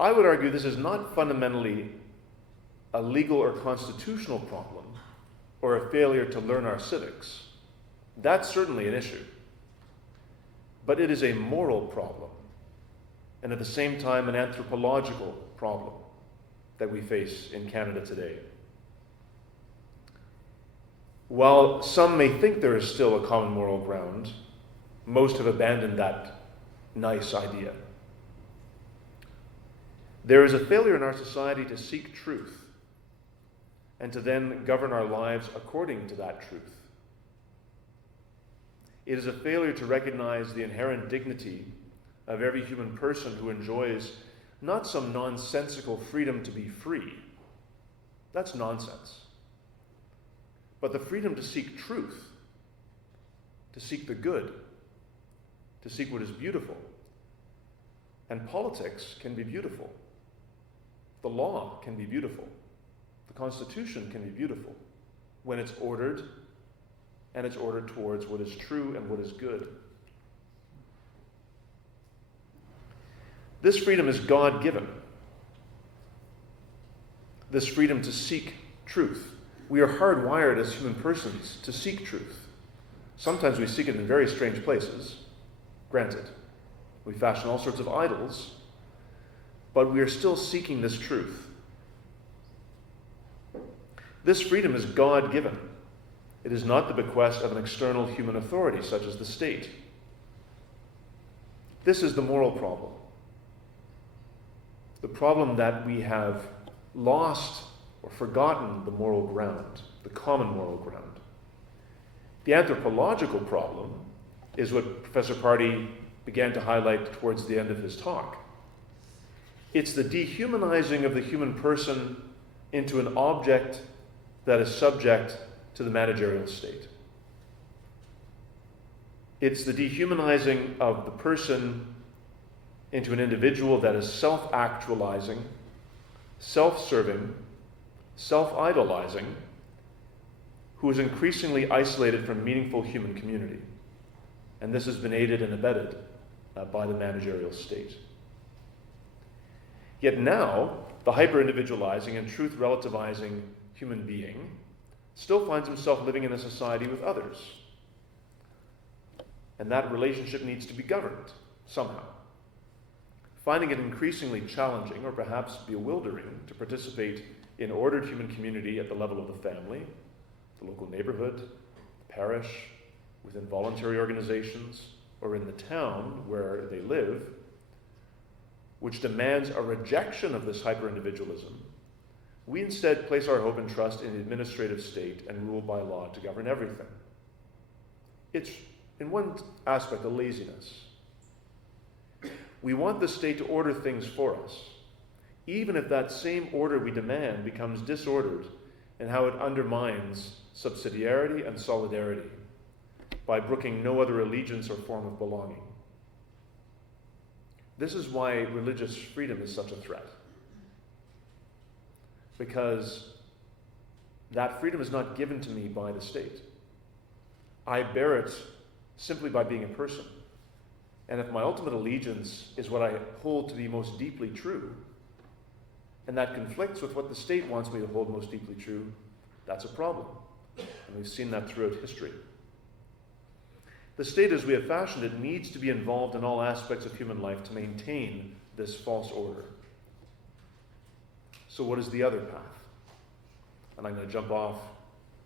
I would argue this is not fundamentally a legal or constitutional problem or a failure to learn our civics. That's certainly an issue. But it is a moral problem, and at the same time an anthropological problem that we face in Canada today. While some may think there is still a common moral ground, most have abandoned that nice idea. There is a failure in our society to seek truth and to then govern our lives according to that truth. It is a failure to recognize the inherent dignity of every human person who enjoys not some nonsensical freedom to be free. That's nonsense. But the freedom to seek truth, to seek the good, to seek what is beautiful. And politics can be beautiful. The law can be beautiful. The Constitution can be beautiful when it's ordered, and it's ordered towards what is true and what is good. This freedom is God-given. This freedom to seek truth. We are hardwired as human persons to seek truth. Sometimes we seek it in very strange places, granted. We fashion all sorts of idols, but we are still seeking this truth. This freedom is God-given. It is not the bequest of an external human authority, such as the state. This is the moral problem. The problem that we have lost or forgotten the moral ground, the common moral ground. The anthropological problem is what Professor Pardy began to highlight towards the end of his talk. It's the dehumanizing of the human person into an object that is subject to the managerial state. It's the dehumanizing of the person into an individual that is self-actualizing, self-serving, self-idolizing, who is increasingly isolated from meaningful human community. And this has been aided and abetted by the managerial state. Yet now, the hyper-individualizing and truth-relativizing human being still finds himself living in a society with others. And that relationship needs to be governed somehow. Finding it increasingly challenging, or perhaps bewildering, to participate in ordered human community at the level of the family, the local neighborhood, the parish, within voluntary organizations, or in the town where they live, which demands a rejection of this hyper-individualism, we instead place our hope and trust in the administrative state and rule by law to govern everything. It's, in one aspect, a laziness. We want the state to order things for us, even if that same order we demand becomes disordered in how it undermines subsidiarity and solidarity by brooking no other allegiance or form of belonging. This is why religious freedom is such a threat. Because that freedom is not given to me by the state. I bear it simply by being a person. And if my ultimate allegiance is what I hold to be most deeply true, and that conflicts with what the state wants me to hold most deeply true, that's a problem. And we've seen that throughout history. The state, as we have fashioned it, needs to be involved in all aspects of human life to maintain this false order. So what is the other path? And I'm going to jump off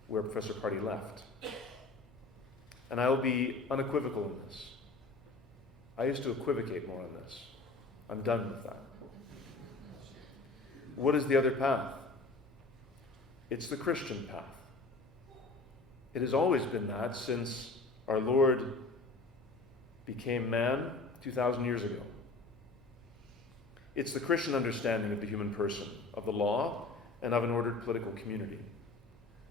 where Professor Pardy left. And I will be unequivocal in this. I used to equivocate more on this. I'm done with that. What is the other path? It's the Christian path. It has always been that since our Lord became man 2,000 years ago. It's the Christian understanding of the human person, of the law, and of an ordered political community.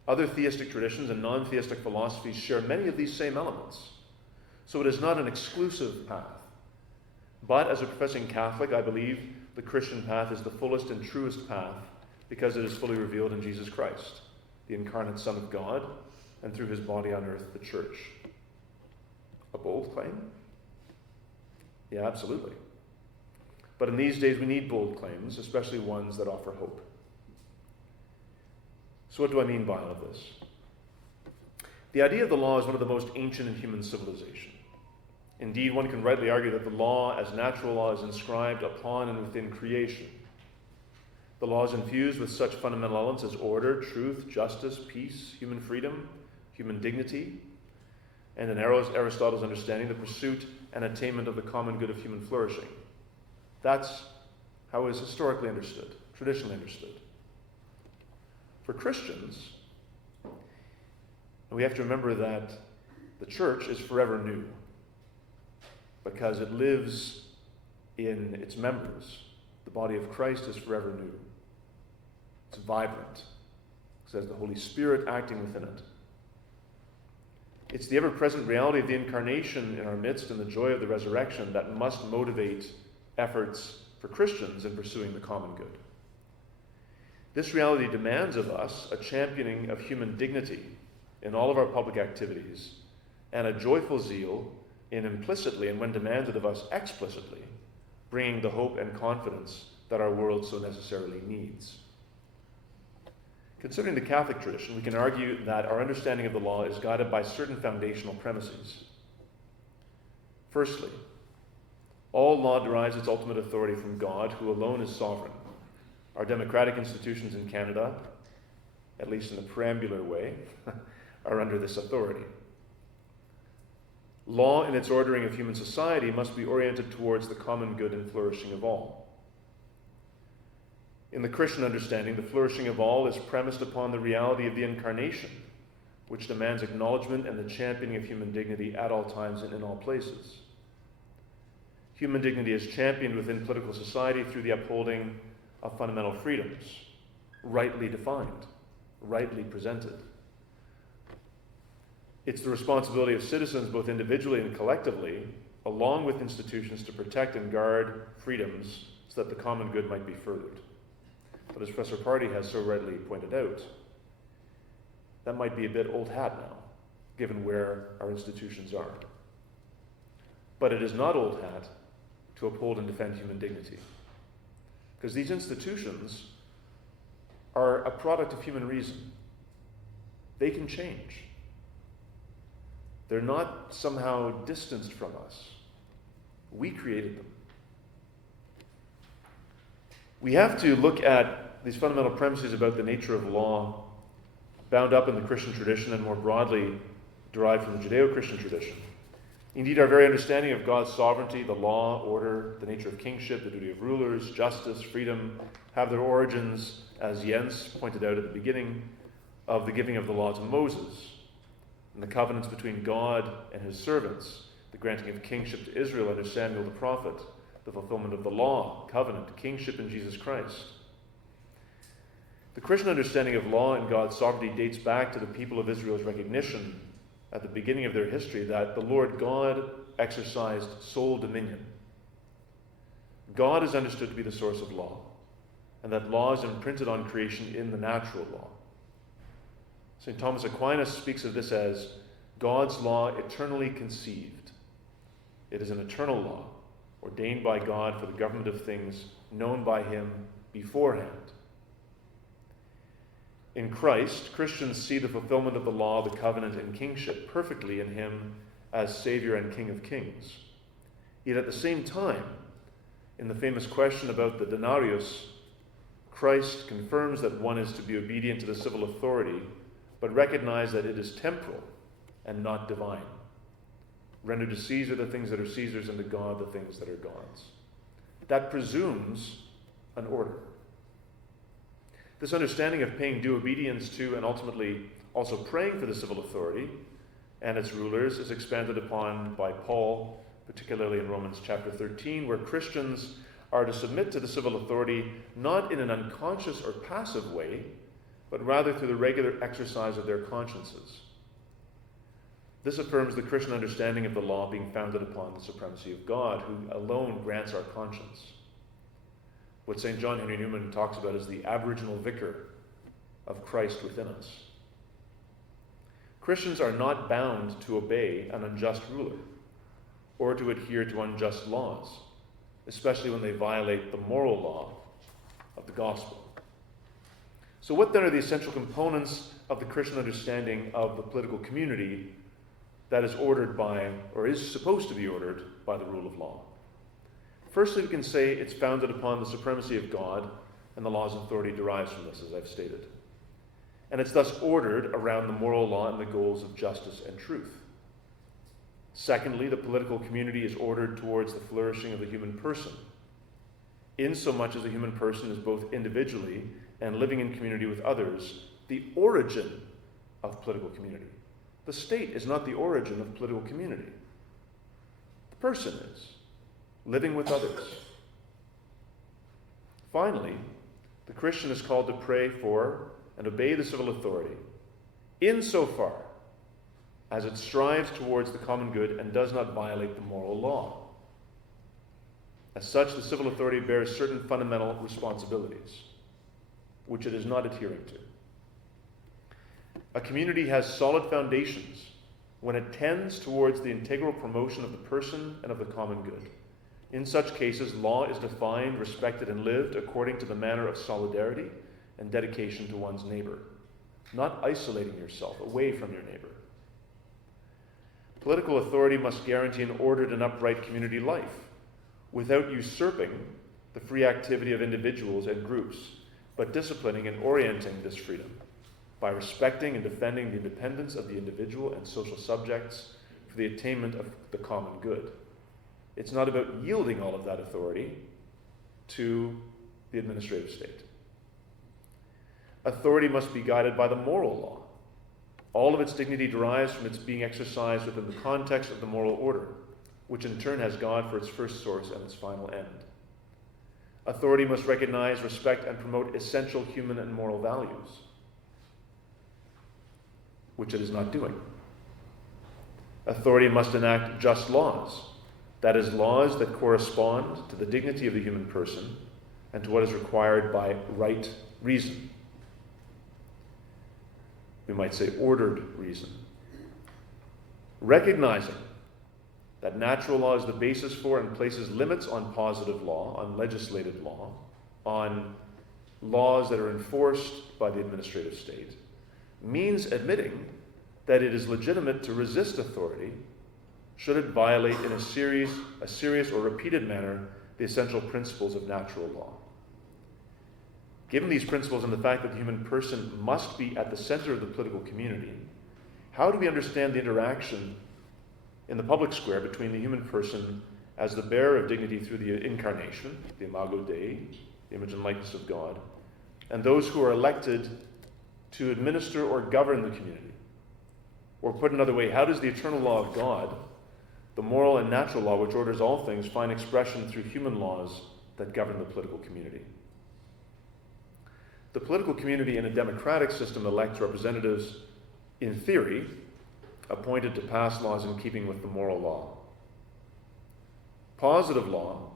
Other theistic traditions and non-theistic philosophies share many of these same elements. So it is not an exclusive path. But as a professing Catholic, I believe the Christian path is the fullest and truest path because it is fully revealed in Jesus Christ, the incarnate Son of God, and through his body on earth, the church. A bold claim? Yeah, absolutely. But in these days, we need bold claims, especially ones that offer hope. So what do I mean by all of this? The idea of the law is one of the most ancient in human civilization. Indeed, one can rightly argue that the law, as natural law, is inscribed upon and within creation. The law is infused with such fundamental elements as order, truth, justice, peace, human freedom, human dignity, and in Aristotle's understanding, the pursuit and attainment of the common good of human flourishing. That's how it is historically understood, traditionally understood. For Christians, we have to remember that The church is forever new because it lives in its members. The body of Christ is forever new. It's vibrant. It says the Holy Spirit acting within it. It's the ever-present reality of the incarnation in our midst and the joy of the resurrection that must motivate efforts for Christians in pursuing the common good. This reality demands of us a championing of human dignity in all of our public activities and a joyful zeal in implicitly, and when demanded of us explicitly, bringing the hope and confidence that our world so necessarily needs. Considering the Catholic tradition, we can argue that our understanding of the law is guided by certain foundational premises. Firstly, all law derives its ultimate authority from God, who alone is sovereign. Our democratic institutions in Canada, at least in a preambular way, are under this authority. Law in its ordering of human society must be oriented towards the common good and flourishing of all. In the Christian understanding, the flourishing of all is premised upon the reality of the incarnation, which demands acknowledgement and the championing of human dignity at all times and in all places. Human dignity is championed within political society through the upholding of fundamental freedoms, rightly defined, rightly presented. It's the responsibility of citizens, both individually and collectively, along with institutions, to protect and guard freedoms so that the common good might be furthered. But as Professor Pardy has so rightly pointed out, that might be a bit old hat now, given where our institutions are. But it is not old hat to uphold and defend human dignity, because these institutions are a product of human reason. They can change. They're not somehow distanced from us. We created them. We have to look at these fundamental premises about the nature of law bound up in the Christian tradition and more broadly derived from the Judeo-Christian tradition. Indeed, our very understanding of God's sovereignty, the law, order, the nature of kingship, the duty of rulers, justice, freedom, have their origins, as Jens pointed out at the beginning, of the giving of the law to Moses, and the covenants between God and his servants, the granting of kingship to Israel under Samuel the prophet, the fulfillment of the law, covenant, kingship in Jesus Christ. The Christian understanding of law and God's sovereignty dates back to the people of Israel's recognition at the beginning of their history that the Lord God exercised sole dominion. God is understood to be the source of law, and that law is imprinted on creation in the natural law. St. Thomas Aquinas speaks of this as God's law eternally conceived. It is an eternal law, ordained by God for the government of things known by him beforehand. In Christ, Christians see the fulfillment of the law, the covenant, and kingship perfectly in him as Savior and King of Kings. Yet at the same time, in the famous question about the denarius, Christ confirms that one is to be obedient to the civil authority, but recognize that it is temporal and not divine. Render to Caesar the things that are Caesar's, and to God the things that are God's. That presumes an order. This understanding of paying due obedience to and ultimately also praying for the civil authority and its rulers is expanded upon by Paul, particularly in Romans chapter 13, where Christians are to submit to the civil authority not in an unconscious or passive way, but rather through the regular exercise of their consciences. This affirms the Christian understanding of the law being founded upon the supremacy of God, who alone grants our conscience. What St. John Henry Newman talks about is the aboriginal vicar of Christ within us. Christians are not bound to obey an unjust ruler or to adhere to unjust laws, especially when they violate the moral law of the gospel. So what then are the essential components of the Christian understanding of the political community that is ordered by, or is supposed to be ordered by, the rule of law? Firstly, we can say it's founded upon the supremacy of God, and the law's authority derives from this, as I've stated. And it's thus ordered around the moral law and the goals of justice and truth. Secondly, the political community is ordered towards the flourishing of the human person, insomuch as the human person is both individually and living in community with others, the origin of political community, the The state is not the origin of political community. The person is, living with others. Finally, the Christian is called to pray for and obey the civil authority insofar as it strives towards the common good and does not violate the moral law. As such, the civil authority bears certain fundamental responsibilities, which it is not adhering to. A community has solid foundations when it tends towards the integral promotion of the person and of the common good. In such cases, law is defined, respected, and lived according to the manner of solidarity and dedication to one's neighbor, not isolating yourself away from your neighbor. Political authority must guarantee an ordered and upright community life without usurping the free activity of individuals and groups, but disciplining and orienting this freedom by respecting and defending the independence of the individual and social subjects for the attainment of the common good. It's not about yielding all of that authority to the administrative state. Authority must be guided by the moral law. All of its dignity derives from its being exercised within the context of the moral order, which in turn has God for its first source and its final end. Authority must recognize, respect, and promote essential human and moral values, which it is not doing. Authority must enact just laws, that is, laws that correspond to the dignity of the human person and to what is required by right reason. We might say ordered reason. Recognizing that natural law is the basis for and places limits on positive law, on legislated law, on laws that are enforced by the administrative state, means admitting that it is legitimate to resist authority should it violate in a serious or repeated manner the essential principles of natural law. Given these principles and the fact that the human person must be at the center of the political community, how do we understand the interaction in the public square between the human person as the bearer of dignity through the incarnation, the imago Dei, the image and likeness of God, and those who are elected to administer or govern the community? Or put another way, how does the eternal law of God, the moral and natural law which orders all things, find expression through human laws that govern the political community? The political community in a democratic system elects representatives, in theory, appointed to pass laws in keeping with the moral law. Positive law,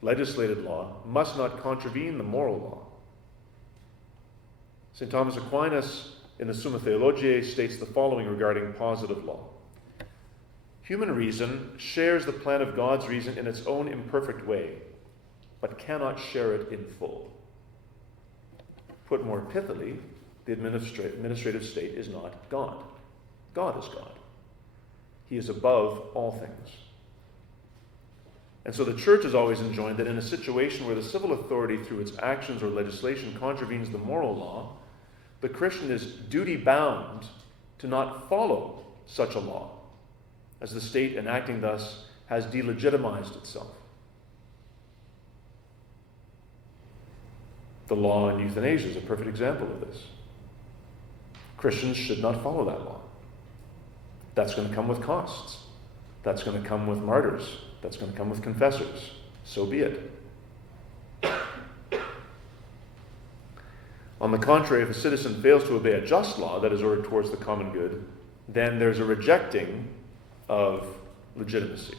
legislated law, must not contravene the moral law. St. Thomas Aquinas, in the Summa Theologiae, states the following regarding positive law. Human reason shares the plan of God's reason in its own imperfect way, but cannot share it in full. Put more pithily, the administrative state is not God. God is God. He is above all things. And so the church has always enjoined that in a situation where the civil authority through its actions or legislation contravenes the moral law, the Christian is duty-bound to not follow such a law, as the state enacting thus has delegitimized itself. The law on euthanasia is a perfect example of this. Christians should not follow that law. That's going to come with costs. That's going to come with martyrs. That's going to come with confessors. So be it. On the contrary, if a citizen fails to obey a just law that is ordered towards the common good, then there's a rejecting of legitimacy.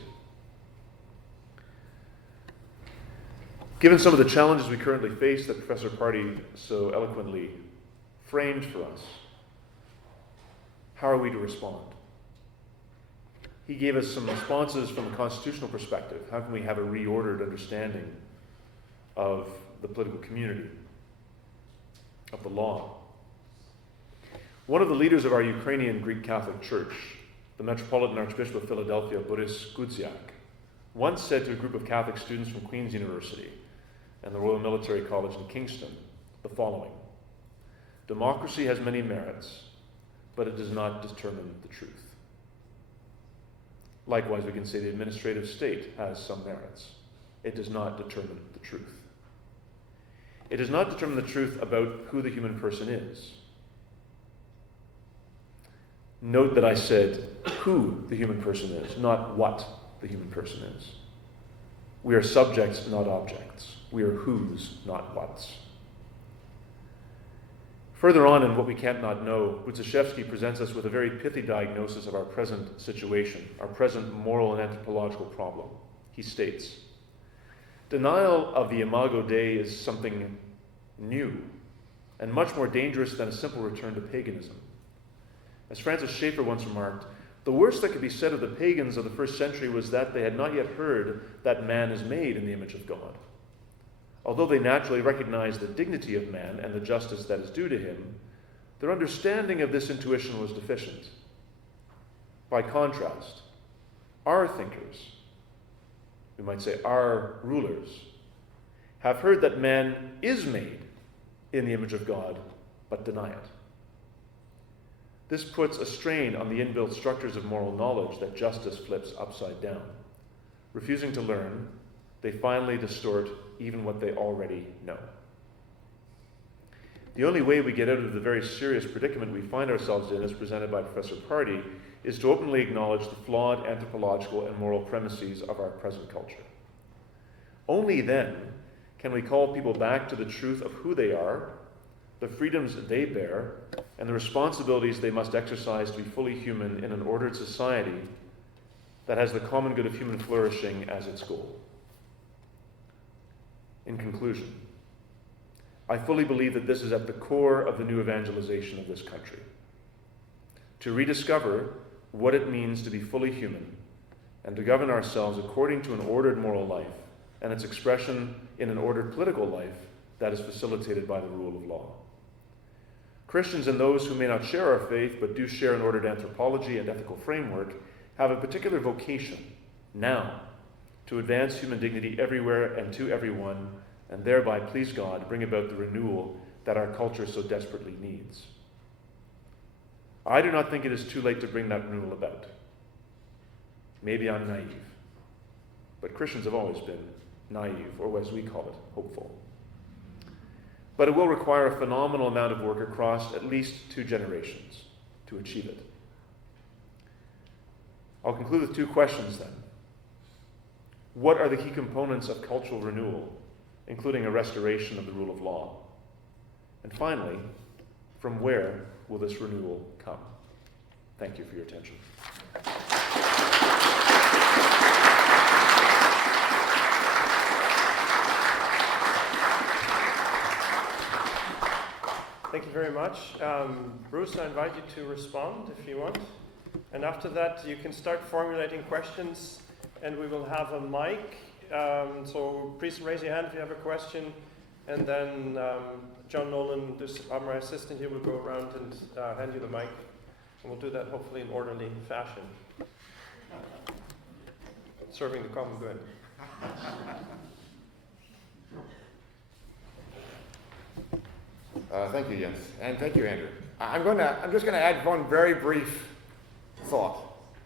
Given some of the challenges we currently face that Professor Pardy so eloquently framed for us, how are we to respond? He gave us some responses from a constitutional perspective. How can we have a reordered understanding of the political community, of the law? One of the leaders of our Ukrainian Greek Catholic Church, the Metropolitan Archbishop of Philadelphia, Boris Gudziak, once said to a group of Catholic students from Queen's University and the Royal Military College in Kingston the following: democracy has many merits, but it does not determine the truth. Likewise, we can say the administrative state has some merits. It does not determine the truth. It does not determine the truth about who the human person is. Note that I said who the human person is, not what the human person is. We are subjects, not objects. We are whos, not whats. Further on in What We Can't Not Know, Budziszewski presents us with a very pithy diagnosis of our present situation, our present moral and anthropological problem. He states, denial of the imago Dei is something new and much more dangerous than a simple return to paganism. As Francis Schaeffer once remarked, the worst that could be said of the pagans of the first century was that they had not yet heard that man is made in the image of God. Although they naturally recognized the dignity of man and the justice that is due to him, their understanding of this intuition was deficient. By contrast, our thinkers, we might say our rulers, have heard that man is made in the image of God, but deny it. This puts a strain on the inbuilt structures of moral knowledge that justice flips upside down. Refusing to learn, they finally distort even what they already know. The only way we get out of the very serious predicament we find ourselves in, as presented by Professor Pardy, is to openly acknowledge the flawed anthropological and moral premises of our present culture. Only then can we call people back to the truth of who they are, the freedoms they bear, and the responsibilities they must exercise to be fully human in an ordered society that has the common good of human flourishing as its goal. In conclusion, I fully believe that this is at the core of the new evangelization of this country. To rediscover what it means to be fully human and to govern ourselves according to an ordered moral life and its expression in an ordered political life that is facilitated by the rule of law. Christians and those who may not share our faith but do share an ordered anthropology and ethical framework have a particular vocation now to advance human dignity everywhere and to everyone, and thereby, please God, bring about the renewal that our culture so desperately needs. I do not think it is too late to bring that renewal about. Maybe I'm naive, but Christians have always been naive, or as we call it, hopeful. But it will require a phenomenal amount of work across at least 2 generations to achieve it. I'll conclude with 2 questions then. What are the key components of cultural renewal, including a restoration of the rule of law? And finally, from where will this renewal come? Thank you for your attention. Thank you very much. Bruce, I invite you to respond if you want. And after that, you can start formulating questions, and we will have a mic. So please raise your hand if you have a question. And then John Nolan, my assistant here, will go around and hand you the mic. And we'll do that hopefully in orderly fashion, serving the common good. Thank you, Jens, and thank you, Andrew. I'm just going to add one very brief thought,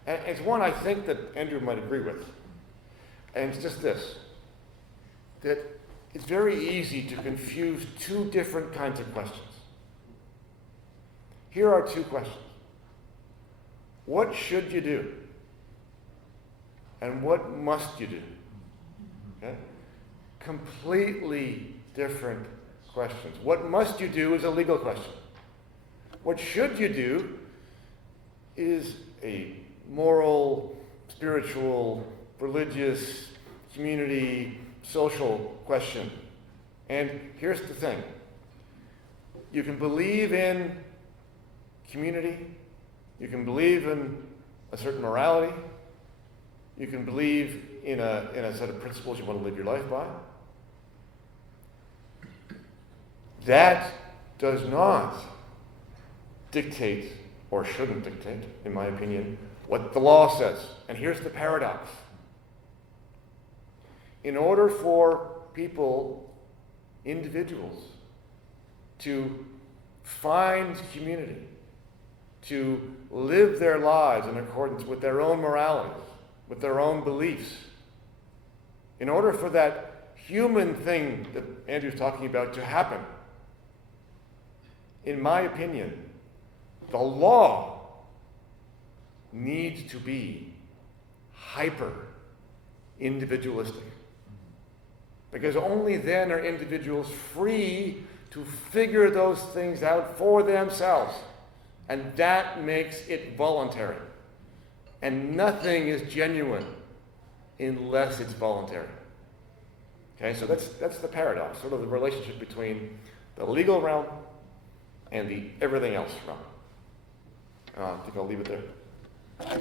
and it's one I think that Andrew might agree with, and it's just this: that it's very easy to confuse 2 different kinds of questions. Here are 2 questions: what should you do, and what must you do? Okay? Completely different questions. What must you do is a legal question. What should you do is a moral, spiritual, religious, community, social question. And here's the thing. You can believe in community, you can believe in a certain morality, you can believe in a set of principles you want to live your life by. That does not dictate, or shouldn't dictate, in my opinion, what the law says. And here's the paradox. In order for people, individuals, to find community, to live their lives in accordance with their own moralities, with their own beliefs, in order for that human thing that Andrew's talking about to happen, in my opinion, the law needs to be hyper individualistic. Because only then are individuals free to figure those things out for themselves. And that makes it voluntary. And nothing is genuine unless it's voluntary. Okay, so that's the paradox, sort of the relationship between the legal realm and the everything else realm. I think I'll leave it there.